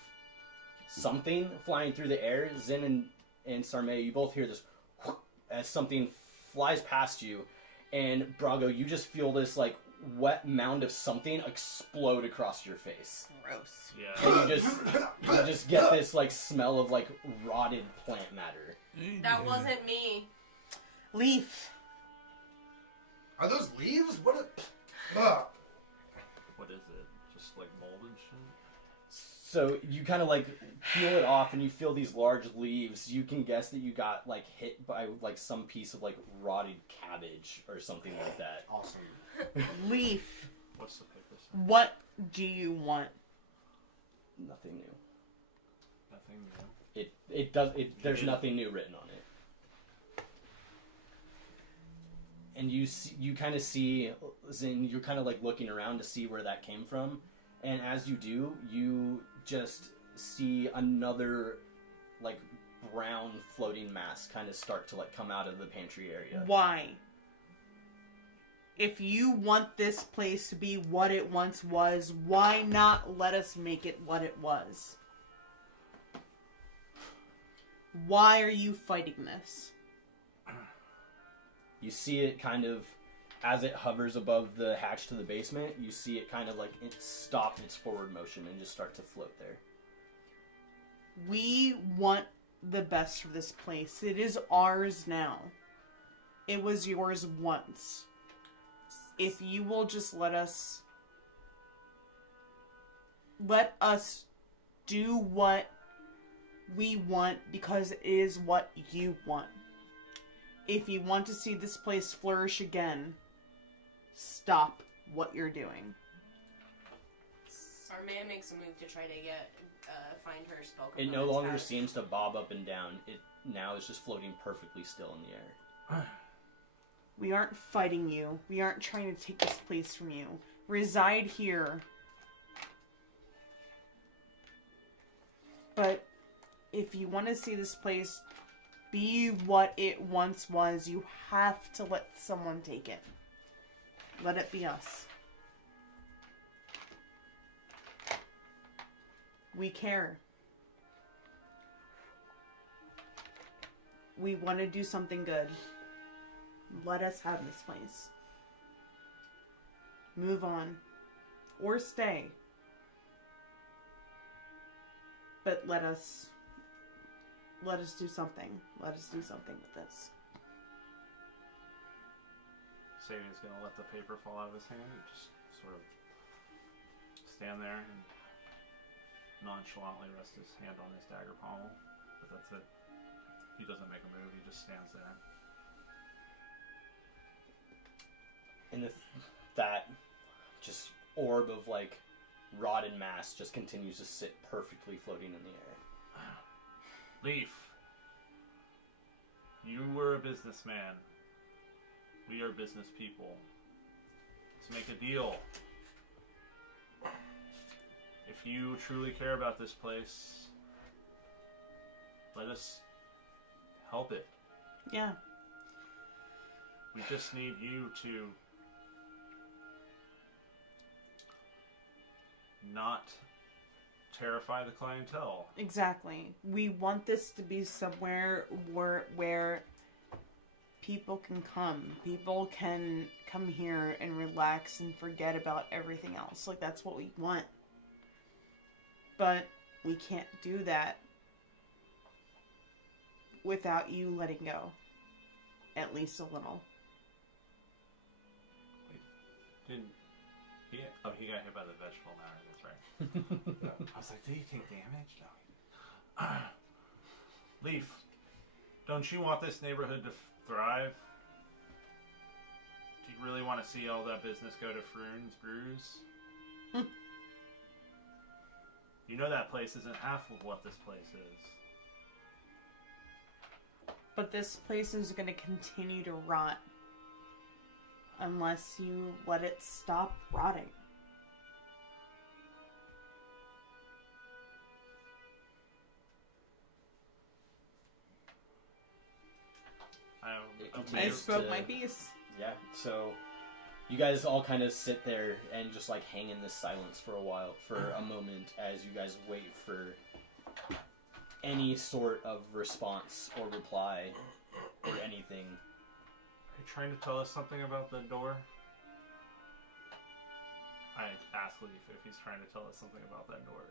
something flying through the air. Zin and Sarmea, you both hear this whoop, as something flies past you, and Brago, you just feel this like wet mound of something explode across your face. Gross. Yeah. And you just get this like smell of like rotted plant matter. That wasn't me. Leaf. Are those leaves? What? What is it? Just like mold and shit? So you kind of like peel it off, and you feel these large leaves. You can guess that you got like hit by like some piece of like rotted cabbage or something like that. Awesome. Leaf. What's the paper say? What do you want? Nothing new. Nothing new. It does. There's nothing new written on it. And you kind of see Zin. You're kind of like looking around to see where that came from, and as you do, you just see another like brown floating mass kind of start to like come out of the pantry area. Why? If you want this place to be what it once was, why not let us make it what it was? Why are you fighting this? You see it kind of, as it hovers above the hatch to the basement, you see it kind of like stop its forward motion and just start to float there. We want the best for this place. It is ours now. It was yours once. If you will just let us do what we want because it is what you want. If you want to see this place flourish again, stop what you're doing. Sarmea makes a move to try to get find her spell. It no longer seems to bob up and down. It now is just floating perfectly still in the air. We aren't fighting you. We aren't trying to take this place from you. Reside here. But if you want to see this place be what it once was, you have to let someone take it. Let it be us. We care. We want to do something good. Let us have this place. Move on. Or stay. But let us do something. Let us do something with this. Sabian's gonna let the paper fall out of his hand and just sort of stand there and nonchalantly rest his hand on his dagger pommel. But that's it. He doesn't make a move, he just stands there. And that just orb of like rotted mass just continues to sit perfectly floating in the air. Leaf, you were a businessman. We are business people. Let's make a deal. If you truly care about this place, let us help it. Yeah. We just need you to not terrify the clientele. Exactly. We want this to be somewhere where people can come. People can come here and relax and forget about everything else. Like, that's what we want. But we can't do that without you letting go. At least a little. Didn't he? Oh, he got hit by the vegetable matter. That's right. I was like, did he take damage? No. Leaf, don't you want this neighborhood to thrive? Do you really want to see all that business go to Frune's Brews? You know that place isn't half of what this place is. But this place is going to continue to rot unless you let it stop rotting. I spoke my piece. Yeah, so you guys all kind of sit there and just like hang in this silence for a moment, as you guys wait for any sort of response or reply or anything. Are you trying to tell us something about the door? I asked Leaf if he's trying to tell us something about that door.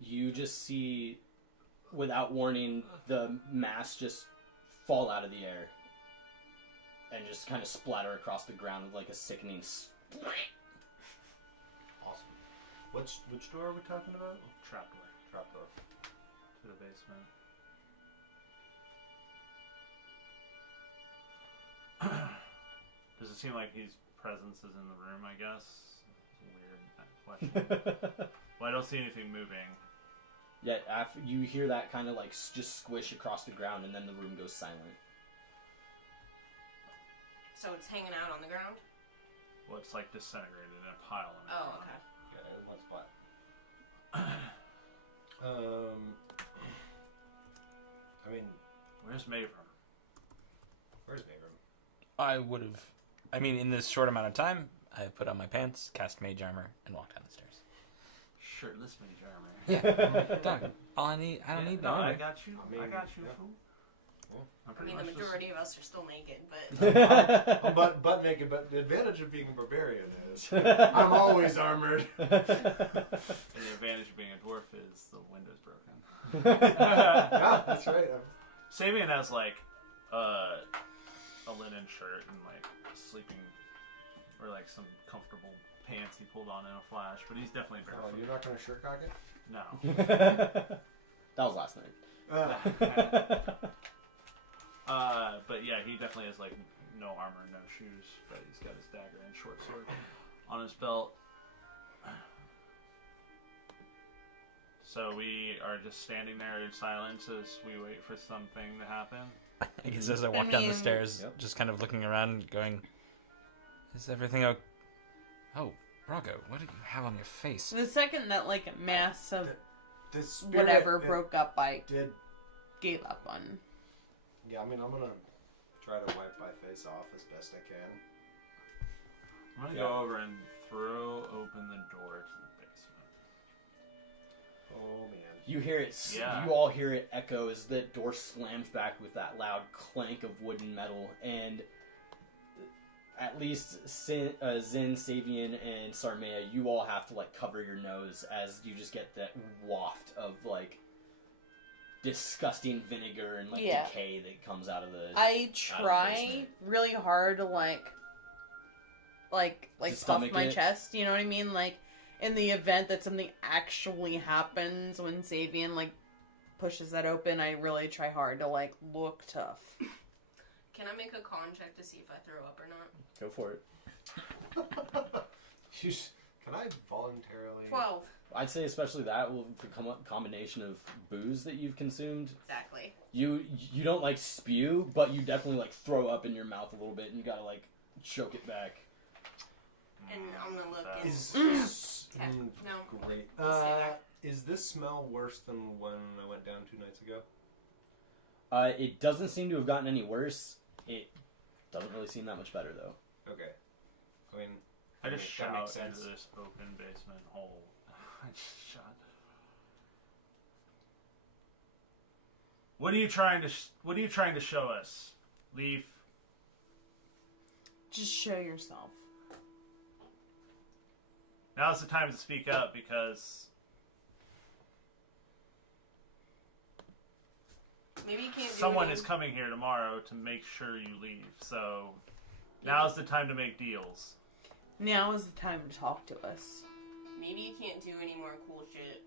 You just see, without warning, the mass just fall out of the air and just kind of splatter across the ground with like a sickening Awesome. Which door are we talking about? Trapdoor. Trapdoor. To the basement. Does it seem like his presence is in the room, I guess? It's a weird question. Well, I don't see anything moving. Yeah, after you hear that kind of like just squish across the ground, and then the room goes silent. So it's hanging out on the ground? Well, it's like disintegrated in a pile on the ground. Oh, okay. Yeah, in one spot. I mean, Where's Mavram? where's Mavram? I would have. I mean, in this short amount of time, I put on my pants, cast mage armor, and walked down the stairs. Shirtless mage armor. Yeah, done. All I need. I don't need the no, armor. I got you. I mean, I got you, yeah. fool. Yeah. I'm I pretty mean, the much majority of us are still naked, but But naked. But the advantage of being a barbarian is I'm always armored. And the advantage of being a dwarf is the window's broken. Yeah, that's right. Sabian has like a linen shirt and like sleeping or like some comfortable pants he pulled on in a flash, but he's definitely Oh, barefoot. you're not gonna shirt cock it? No. That was last night. But yeah, he definitely has like no armor, no shoes, but he's got his dagger and short sword on his belt. So we are just standing there in silence as we wait for something to happen. I guess as I walk down the mean- stairs, Yep. just kind of looking around, going, "Is everything okay?" Oh, Brago, what do you have on your face? The second that like a mass of The spirit, whatever it broke up, I did. gave up on. Yeah, I mean, I'm gonna try to wipe my face off as best I can. I'm gonna Yeah. go over and throw open the door to the basement. Oh man. You hear it. Yeah. You all hear it echo as the door slams back with that loud clank of wood and metal, and at least Zin, Savian, and Sarmea, you all have to like cover your nose as you just get that waft of like disgusting vinegar and like Yeah. decay that comes out of the. I try basement. really hard to like To puff stomach my it? chest. You know what I mean? Like in the event that something actually happens when Savian like pushes that open, I really try hard to like look tough. can I make a con check to see if I throw up or not? Go for it. Can I voluntarily? 12. I'd say especially that will become a combination of booze that you've consumed. Exactly. You don't like spew, but you definitely like throw up in your mouth a little bit, and you gotta like choke it back. And I'm gonna look and... Is Okay, no. great. Stay back. Is this smell worse than when I went down 2 nights ago? It doesn't seem to have gotten any worse. It doesn't really seem that much better though. Okay. I mean, I just that makes shout into sense. this open basement hole. I just shot. What are you trying to? What are you trying to show us, Leaf? Just show yourself. Now's the time to speak up because Maybe you can't do someone any... is coming here tomorrow to make sure you leave. So now's the time to make deals. Now is the time to talk to us. Maybe you can't do any more cool shit.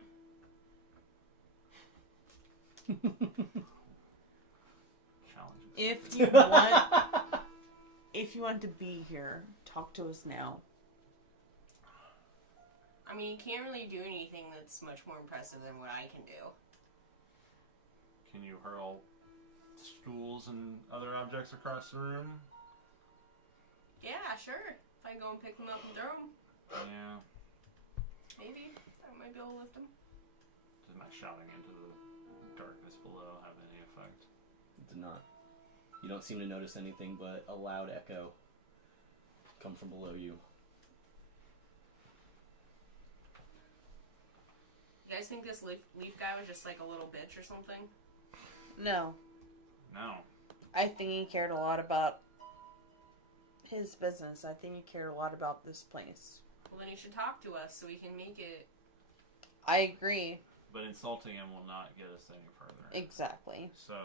Challenges. If you want to be here, talk to us now. I mean, you can't really do anything that's much more impressive than what I can do. Can you hurl stools and other objects across the room? Yeah, sure. If I go and pick them up and throw them, Yeah. maybe I might be able to lift them. Does my shouting into the darkness below have any effect? It did not. You don't seem to notice anything but a loud echo come from below you. You guys think this leaf guy was just like a little bitch or something? No. No. I think he cared a lot about his business. I think he cared a lot about this place. Well, then you should talk to us so we can make it... I agree. But insulting him will not get us any further. Exactly. So,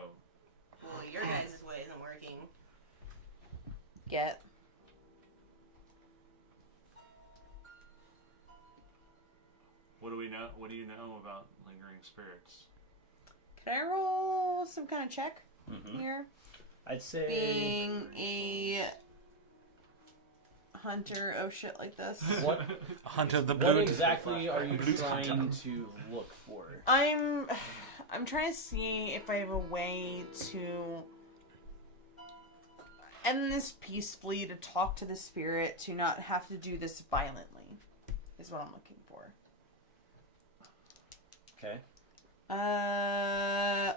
Well, your guys' way isn't working. Get. what do we know? What do you know about lingering spirits? Can I roll some kind of check Mm-hmm. here? I'd say Being a hunter of shit like this. what Hunt of the what blood. exactly are you Blood trying hunter. to look for? I'm trying to see if I have a way to end this peacefully, to talk to the spirit, to not have to do this violently. Is what I'm looking for. Okay.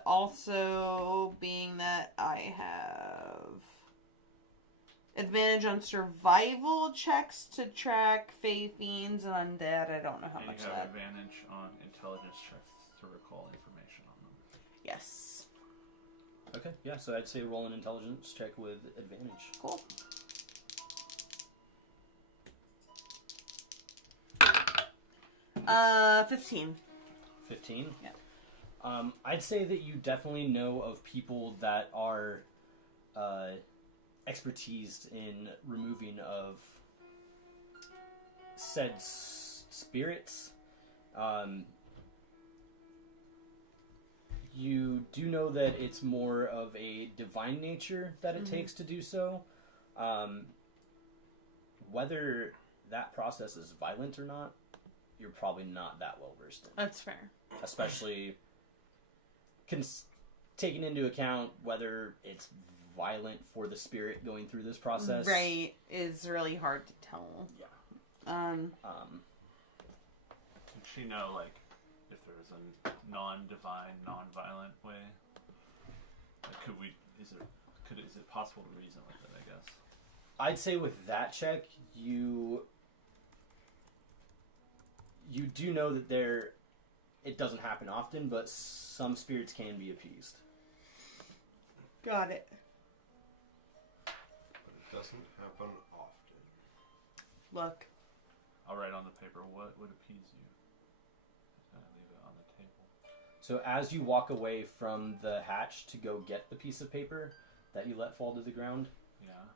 Also, being that I have advantage on survival checks to track Fey Fiends and Undead, I don't know how And much you have that. advantage on intelligence checks to recall information on them. Yes. Okay, yeah, so I'd say roll an intelligence check with advantage. Cool. Uh, 15. 15? Yeah. I'd say that you definitely know of people that are expertised in removing of said spirits. You do know that it's more of a divine nature that it takes to do so. Whether that process is violent or not, you're probably not that well versed in. That's fair. Especially taking into account whether it's violent for the spirit going through this process. Right, is really hard to tell. Yeah. Does she know, like, if there's a non-divine, non-violent way? Like, is it possible to reason with it, I guess? I'd say with that check, you do know that it doesn't happen often, but some spirits can be appeased. Got it. But it doesn't happen often. Look. I'll write on the paper what would appease you. And I leave it on the table. So as you walk away from the hatch to go get the piece of paper that you let fall to the ground, Yeah.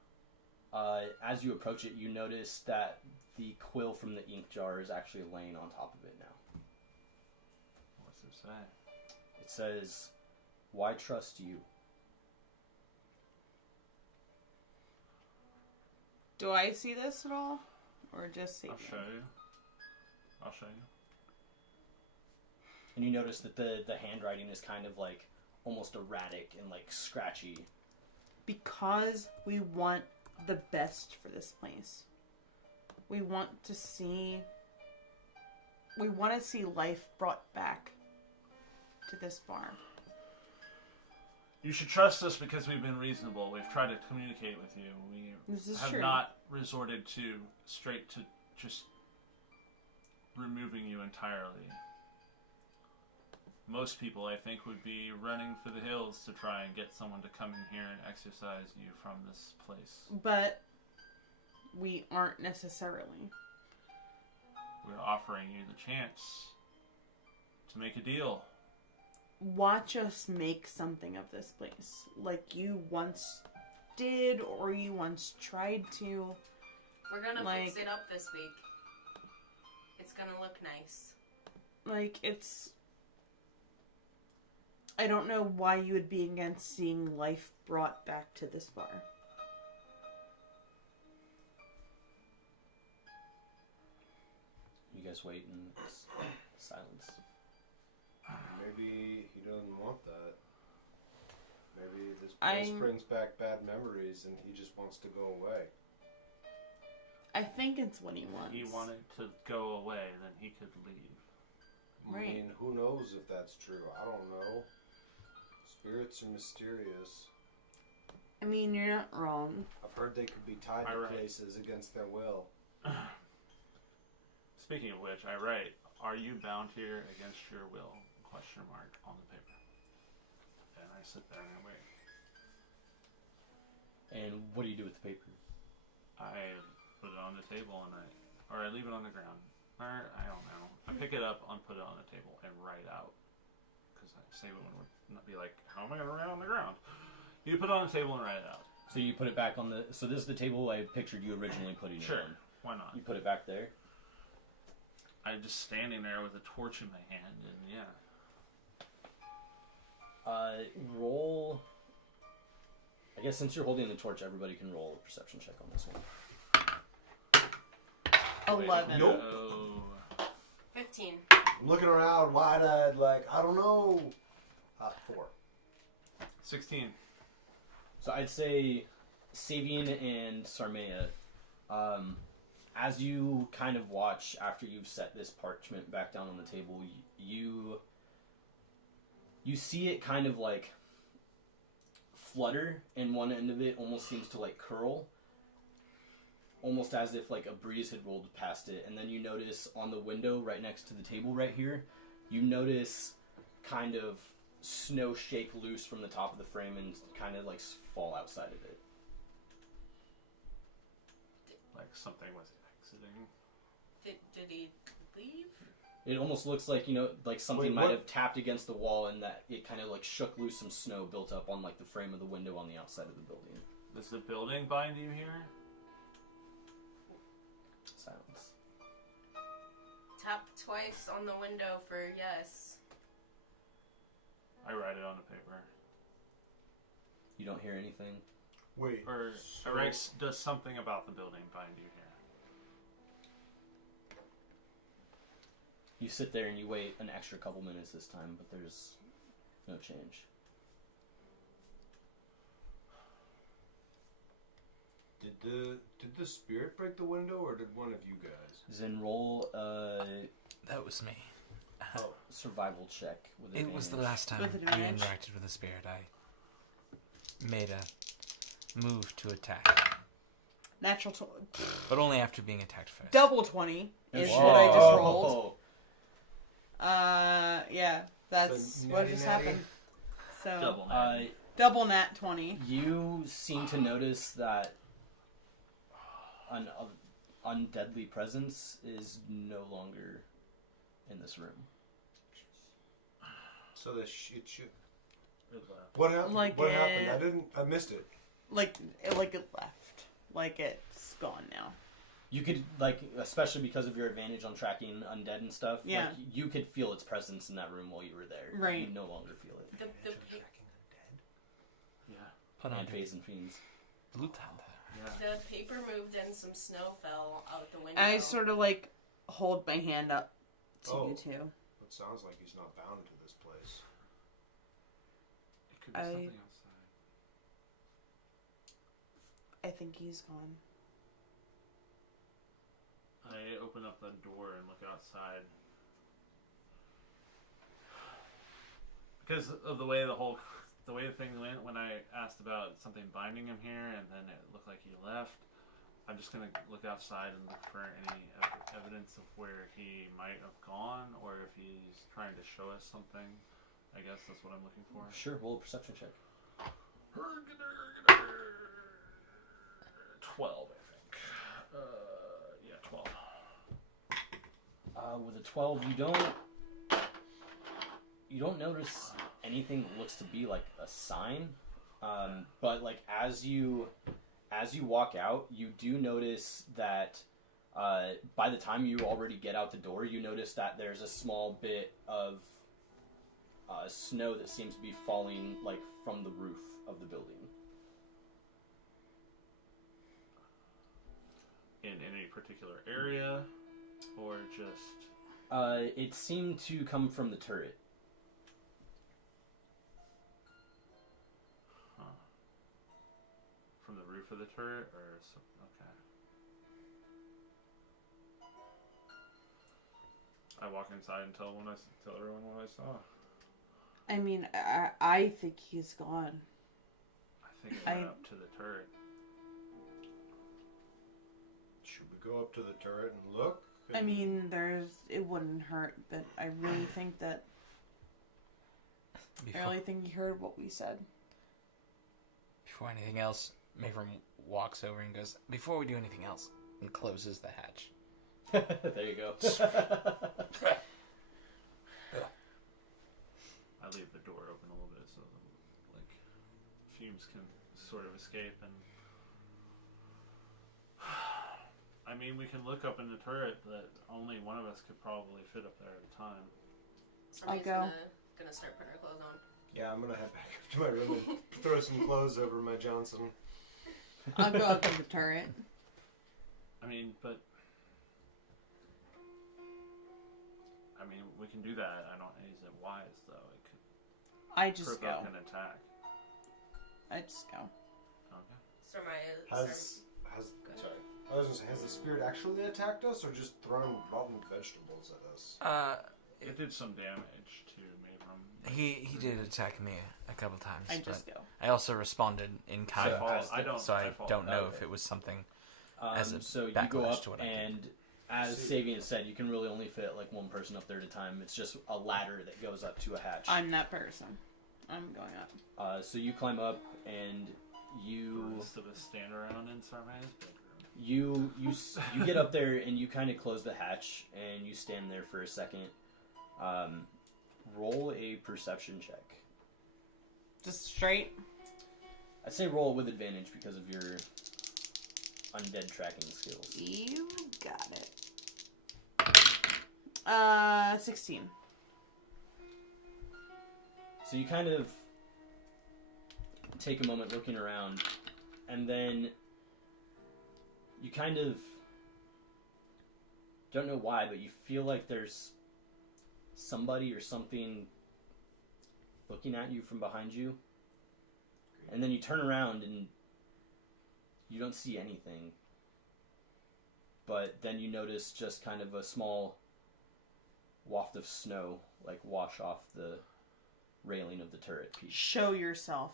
as you approach it, you notice that the quill from the ink jar is actually laying on top of it now. What's it say? It says, "Why trust you?" Do I see this at all? Or just see I'll show you. I'll show you. And you notice that the handwriting is kind of like almost erratic and like scratchy. Because we want the best for this place. We want to see life brought back to this bar. You should trust us because we've been reasonable. We've tried to communicate with you. We This is have true. not resorted to straight to just removing you entirely. Most people, I think, would be running for the hills to try and get someone to come in here and exorcise you from this place. But we aren't necessarily. We're offering you the chance to make a deal. Watch us make something of this place. Like you once did or you once tried to. We're gonna Like- fix it up this week. It's gonna look nice. Like, it's... I don't know why you would be against seeing life brought back to this bar. You guys wait in silence. Maybe he doesn't want that. Maybe this place brings back bad memories and he just wants to go away. I think it's what he wants. He wanted to go away, then he could leave. Right. I mean, who knows if that's true? I don't know. Spirits are mysterious. I mean, you're not wrong. I've heard they could be tied I to write. places against their will. Speaking of which, I write, "Are you bound here against your will?" Question mark on the paper. And I sit there and I wait. And what do you do with the paper? I put it on the table and I leave it on the ground. Or I don't know. I pick it up and put it on the table and write out. Because I save it when it would not be like, how am I going to write on the ground? You put it on the table and write it out. So you put it back on the... So this is the table I pictured you originally putting it Sure. on. Why not? You put it back there? I'm just standing there with a torch in my hand and yeah. Roll... I guess since you're holding the torch, everybody can roll a perception check on this one. 11. Nope. Oh. 15. I'm looking around wide-eyed like, I don't know. 4. 16. So I'd say Savian and Sarmea, as you kind of watch after you've set this parchment back down on the table, you You see it kind of like flutter, and one end of it almost seems to like curl, almost as if like a breeze had rolled past it. And then you notice on the window right next to the table right here, you notice kind of snow shake loose from the top of the frame and kind of like fall outside of it. Like something was exiting. Did he leave? It almost looks like, you know, like something Wait, might what? have tapped against the wall and that it kind of like shook loose some snow built up on like the frame of the window on the outside of the building. Does the building bind you here? Silence. Tap twice on the window for yes. I write it on the paper. You don't hear anything. Wait. Or so- Rex, does something about the building bind you here? You sit there and you wait an extra couple minutes this time, but there's no change. Did the spirit break the window, or did one of you guys? Then roll a That was me. survival check with It was the advantage. last time With you advantage. interacted with a spirit. I made a move to attack, Natural but only after being attacked first. double 20 is Whoa. what I just rolled. Yeah, that's So, what natty just natty? happened. So Double double nat 20. You seem to notice that an undeadly presence is no longer in this room. So the shit should. It left. What happened? Like what it- happened? I missed it. Like it left. Like it's gone now. You could, like, especially because of your advantage on tracking undead and stuff, Yeah. like, you could feel its presence in that room while you were there. Right. You no longer feel it. The Yeah. Put on And phase and fiends. loot hand. Yeah. the paper moved and some snow fell out the window. I sort of like hold my hand up to Oh. you two. It sounds like he's not bound to this place. It could be I- something outside. I think he's gone. I open up the door and look outside. Because of the way the thing went when I asked about something binding him here, and then it looked like he left. I'm just gonna look outside and look for any evidence of where he might have gone, or if he's trying to show us something. I guess that's what I'm looking for. Sure, roll a perception check. 12, I think. Yeah, 12. With a 12, you don't notice anything that looks to be like a sign. But like as you walk out, you do notice that by the time you already get out the door, you notice that there's a small bit of snow that seems to be falling like from the roof of the building. In any particular area, or just... It seemed to come from the turret. Huh. From the roof of the turret, or some, okay. I walk inside and tell everyone what I saw. I mean, I think he's gone. I think it went up to the turret. Should we go up to the turret and look? I mean, it wouldn't hurt, but I really think that I really think he heard what we said. Before anything else, Mavram walks over and goes, "Before we do anything else," and closes the hatch. There you go. I leave the door open a little bit so like fumes can sort of escape, and I mean, we can look up in the turret, but only one of us could probably fit up there at a time. Somebody's I'll go. gonna start putting her clothes on. Yeah, I'm gonna head back up to my room and throw some clothes over my Johnson. I'll go up to the turret. I mean, but we can do that. I don't. Is it wise though? It could I just go. provoke an attack. I just go. Okay. Has sorry. I was gonna say, has the spirit actually attacked us, or just thrown rotten vegetables at us? It did some damage to Mavram. He did attack me a couple times. I just but go. I also responded in kind, So I don't know Okay. if it was something as a So you backlash go up, to what I did. and as Sabian said, you can really only fit like one person up there at a time. It's just a ladder that goes up to a hatch. I'm that person. I'm going up. So you climb up, and you Rest of us stand around in Sarmai's bedroom. you get up there, and you kind of close the hatch, and you stand there for a second. Roll a perception check. Just straight. I'd say roll it with advantage because of your undead tracking skills. You got it. 16. So you kind of take a moment looking around, and then you kind of don't know why, but you feel like there's somebody or something looking at you from behind you. And then you turn around and you don't see anything. But then you notice just kind of a small waft of snow like wash off the railing of the turret piece. Show yourself.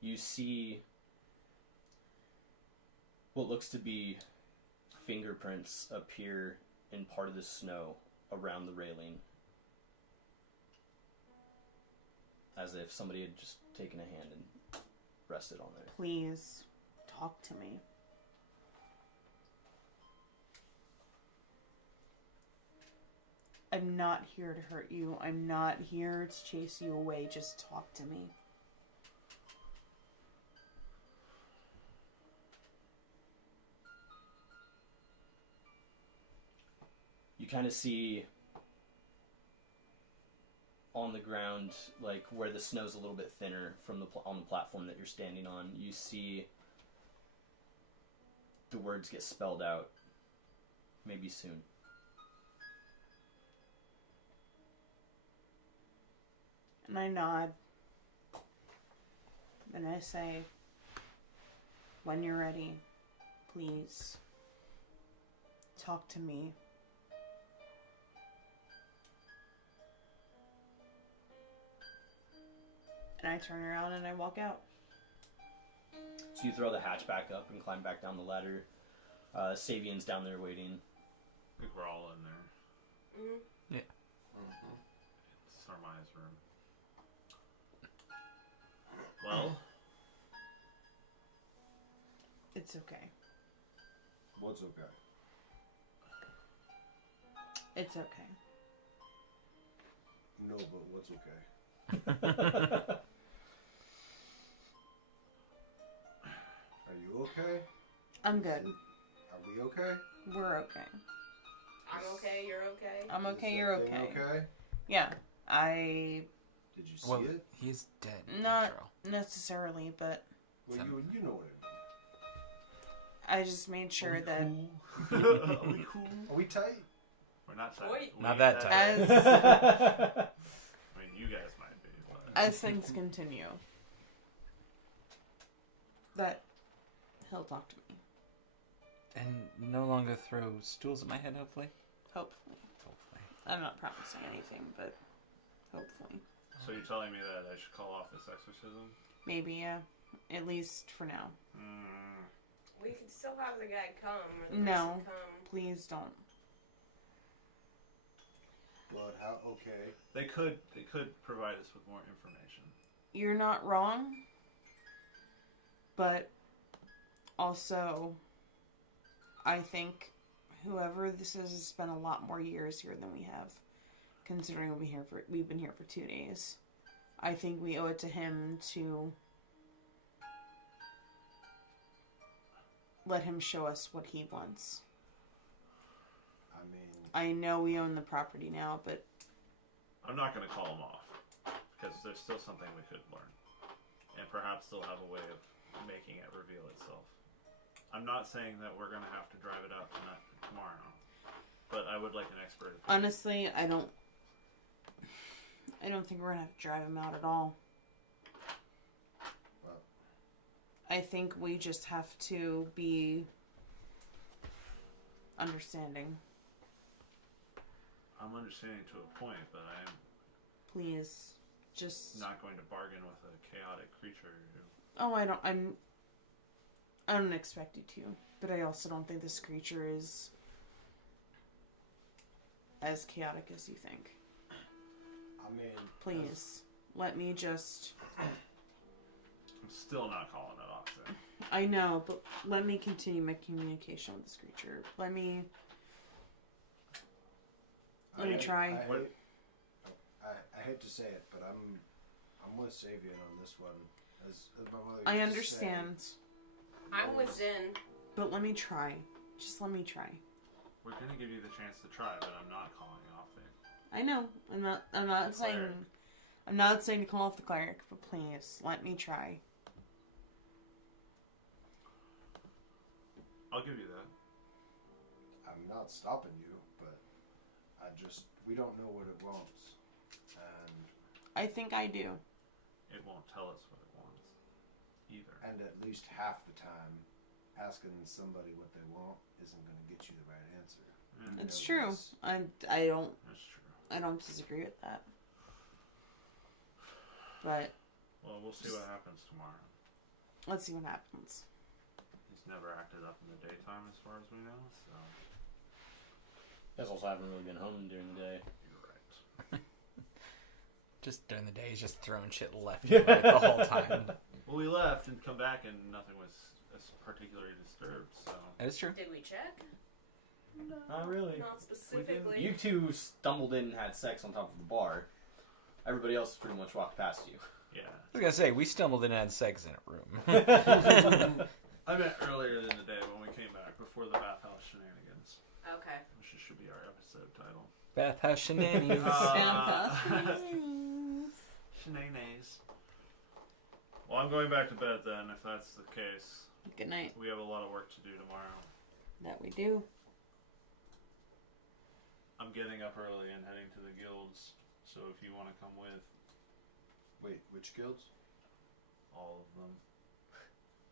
You see what looks to be fingerprints appear in part of the snow around the railing, as if somebody had just taken a hand and rested on there. Please talk to me. I'm not here to hurt you. I'm not here to chase you away. Just talk to me. You kind of see on the ground, like where the snow's a little bit thinner from the on the platform that you're standing on, you see the words get spelled out. Maybe soon. And I nod. And I say, when you're ready, please talk to me. And I turn around and I walk out. So you throw the hatch back up and climb back down the ladder. Sabian's down there waiting. I think we're all in there. Mm-hmm. Sarmai's room. Well, It's okay. What's okay? It's okay. No, but what's okay? Are you okay? I'm good. Are we okay? We're okay. I'm okay, you're okay. I'm okay, Is you're that thing okay. Okay? Yeah, I... Did you see Well, it? he's dead. Not after all. necessarily, but Well, you know what I just made sure that... Are we cool? I mean. Are we tight? We're not tight. Oi. We Not ain't that tight. As, I mean, you guys might be. But... as things continue, that he'll talk to me. And no longer throw stools at my head, hopefully. Hopefully. Hopefully. I'm not promising anything, but hopefully. So you're telling me that I should call off this exorcism? Maybe, yeah. At least for now. We could still have the guy come, or the No. person come. Please don't. But how? Okay. They could provide us with more information. You're not wrong, but also, I think whoever this is has spent a lot more years here than we have, considering we've been here for 2 days. I think we owe it to him to let him show us what he wants. I mean, I know we own the property now, but I'm not going to call him off because there's still something we could learn, and perhaps they'll have a way of making it reveal itself. I'm not saying that we're going to have to drive it out tomorrow, but I would like an expert opinion. honestly, I don't think we're gonna have to drive him out at all. Well. I think we just have to be understanding. I'm understanding to a point, but I am Please, just. not going to bargain with a chaotic creature. Oh, I don't expect you to, but I also don't think this creature is as chaotic as you think. I mean, Please, let me just. I'm still not calling it off then. I know, but let me continue my communication with this creature. Let me try. I hate to say it, but I'm with Savian on this one. As my mother I used to understand, say. I'm with Zin. but let me try. Just let me try. We're gonna give you the chance to try, but I'm not calling off it. I know. I'm not saying. Cleric. I'm not saying to call off the cleric, but please let me try. I'll give you that. I'm not stopping you, but we don't know what it wants, and I think I do. It won't tell us what it wants either. at least half the time, asking somebody what they want isn't going to get you the right answer. Yeah, It's know true. this. I don't that's true. I don't disagree with that. But Well, we'll see what happens tomorrow. let's see what happens. He's never acted up in the daytime as far as we know, so You guys also haven't really been home during the day. you're right. Just during the day, he's just throwing shit left and right the whole time. Well, we left and come back and nothing was particularly disturbed, so... That is true. Did we check? Not really. Not specifically. You two stumbled in and had sex on top of the bar. Everybody else pretty much walked past you. Yeah. I was gonna say, we stumbled in and had sex in a room. I meant earlier in the day when we came back, before the bathhouse shenanigans. Okay. Which should be our episode title. Bathhouse shenanigans. Shenanigans. Well, I'm going back to bed then, if that's the case. Good night. We have a lot of work to do tomorrow. That we do. I'm getting up early and heading to the guilds, so if you want to come with, Wait, which guilds? all of them.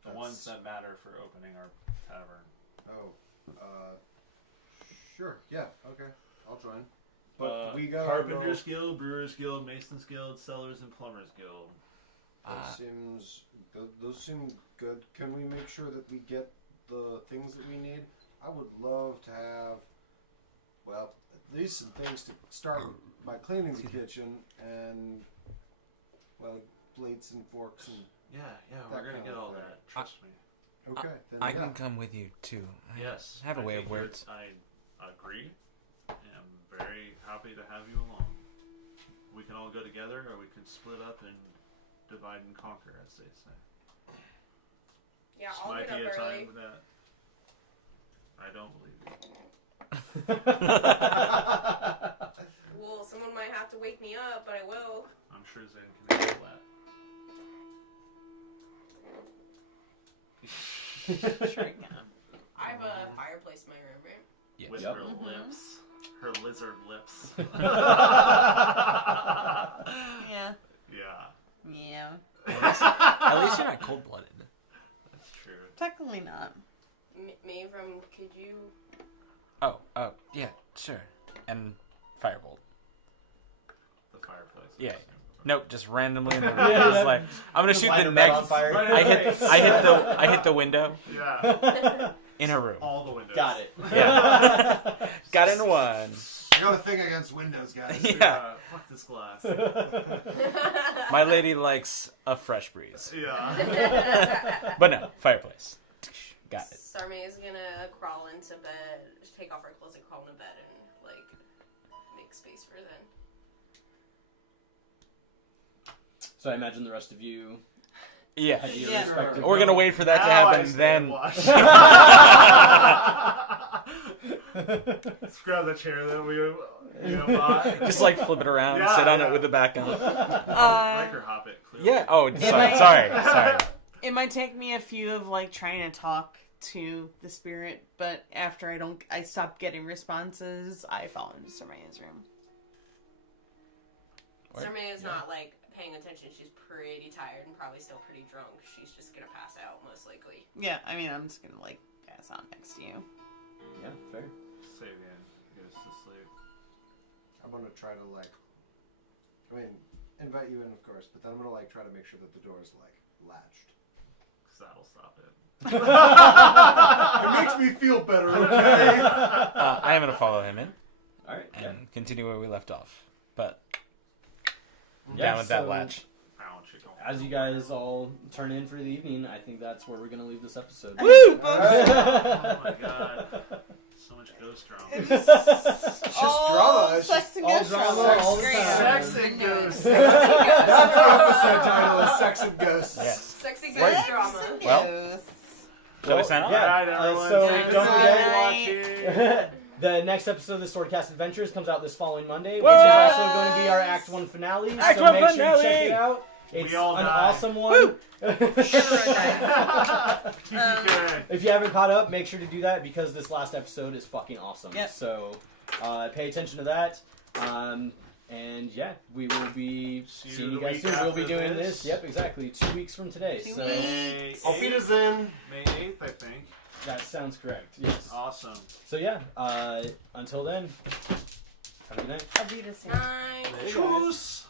The That's- ones that matter for opening our tavern. Oh, sure. Yeah. Okay. I'll join. But we got Carpenter's Guild, Brewers Guild, Masons Guild, Sellers and Plumbers Guild. Those seem good. Can we make sure that we get the things that we need? I would love to have, well, at least some things to start by cleaning the kitchen and, well, plates and forks and. Yeah, That we're gonna kind get of all thing. that. Trust me. Okay, then I yeah. can come with you too. Yes. I have a way of think words. I agree. And I'm very happy to have you along. We can all go together, or we can split up and divide and conquer, as they say. Yeah, This I'll might get be a up early. time that I don't believe you. Well, someone might have to wake me up, but I will. I'm sure Zen can handle that. Sure you can. I have a fireplace in my room, right? Yes. With Yep. her lips. Her lizard lips. Yeah. Yeah. Yeah. At least you're not cold-blooded. That's true. Technically not. Mavram, could you... Oh, yeah, sure. And firebolt. The fireplace. Yeah. Nope, just randomly in the room. Yeah, Just that- like I'm gonna shoot light the her bed next. on fire. Right, I hit the window Yeah. in her room. All the windows. Got it. Yeah. Got in one. I got a thing against windows, guys. Yeah. Fuck this glass. My lady likes a fresh breeze. Yeah. But no, fireplace. Got it. Sarme is gonna crawl into bed, take off her clothes and crawl into bed and, like, make space for Zen. So I imagine the rest of you Yeah. had your Yeah. respective. We're gonna wait for that to Now I happen, stay then and watch. Let's grab the chair that we bought. just like flip it around, Yeah, sit on yeah. it with the back on. Micro hop it, clearly. Yeah. Oh, might- sorry. It might take me a few of like trying to talk to the spirit, but after I stop getting responses, I fall into Sarmaya's room. What? Sarme is not, like, paying attention. She's pretty tired and probably still pretty drunk. She's just gonna pass out, most likely. Yeah, I mean, I'm just gonna like pass out next to you. Yeah, fair. Savian goes to sleep. I'm gonna try to like, I mean, invite you in, of course, but then I'm gonna like try to make sure that the door is like latched. Cause that'll stop it. It makes me feel better. Okay. I am going to follow him in All right. and continue where we left off. But Yeah, down with that so latch. Ouch, it don't- As you guys all turn in for the evening, I think that's where we're gonna leave this episode. Woo! Oh my god. So much ghost drama. It's just drama. It's sex just and all ghost drama, drama. all the Great. time. Sex and ghosts. that's our episode title: is Sex and Ghosts. Yes. Sexy Sex ghost Sex drama. and Well, ghosts. Shall we sign off? Yeah. Alright, everyone. So Thank you don't for forget, watching. the next episode of the Swordcast Adventures comes out this following Monday, which What? is also going to be our Act 1 finale. Act so 1 make sure finale! you check it out. It's We all an die. awesome one. If you haven't caught up, make sure to do that because this last episode is fucking awesome. Yep. So pay attention to that. And yeah, we will be See you seeing the you guys week soon. We'll be after doing this. this. Yep, exactly. 2 weeks from today. 2 So weeks. May Auf Wiedersehen. May 8th, I think. that sounds correct. Yes. Awesome. So yeah, until then, have a good night. I'll be the same. Night. Tschüss.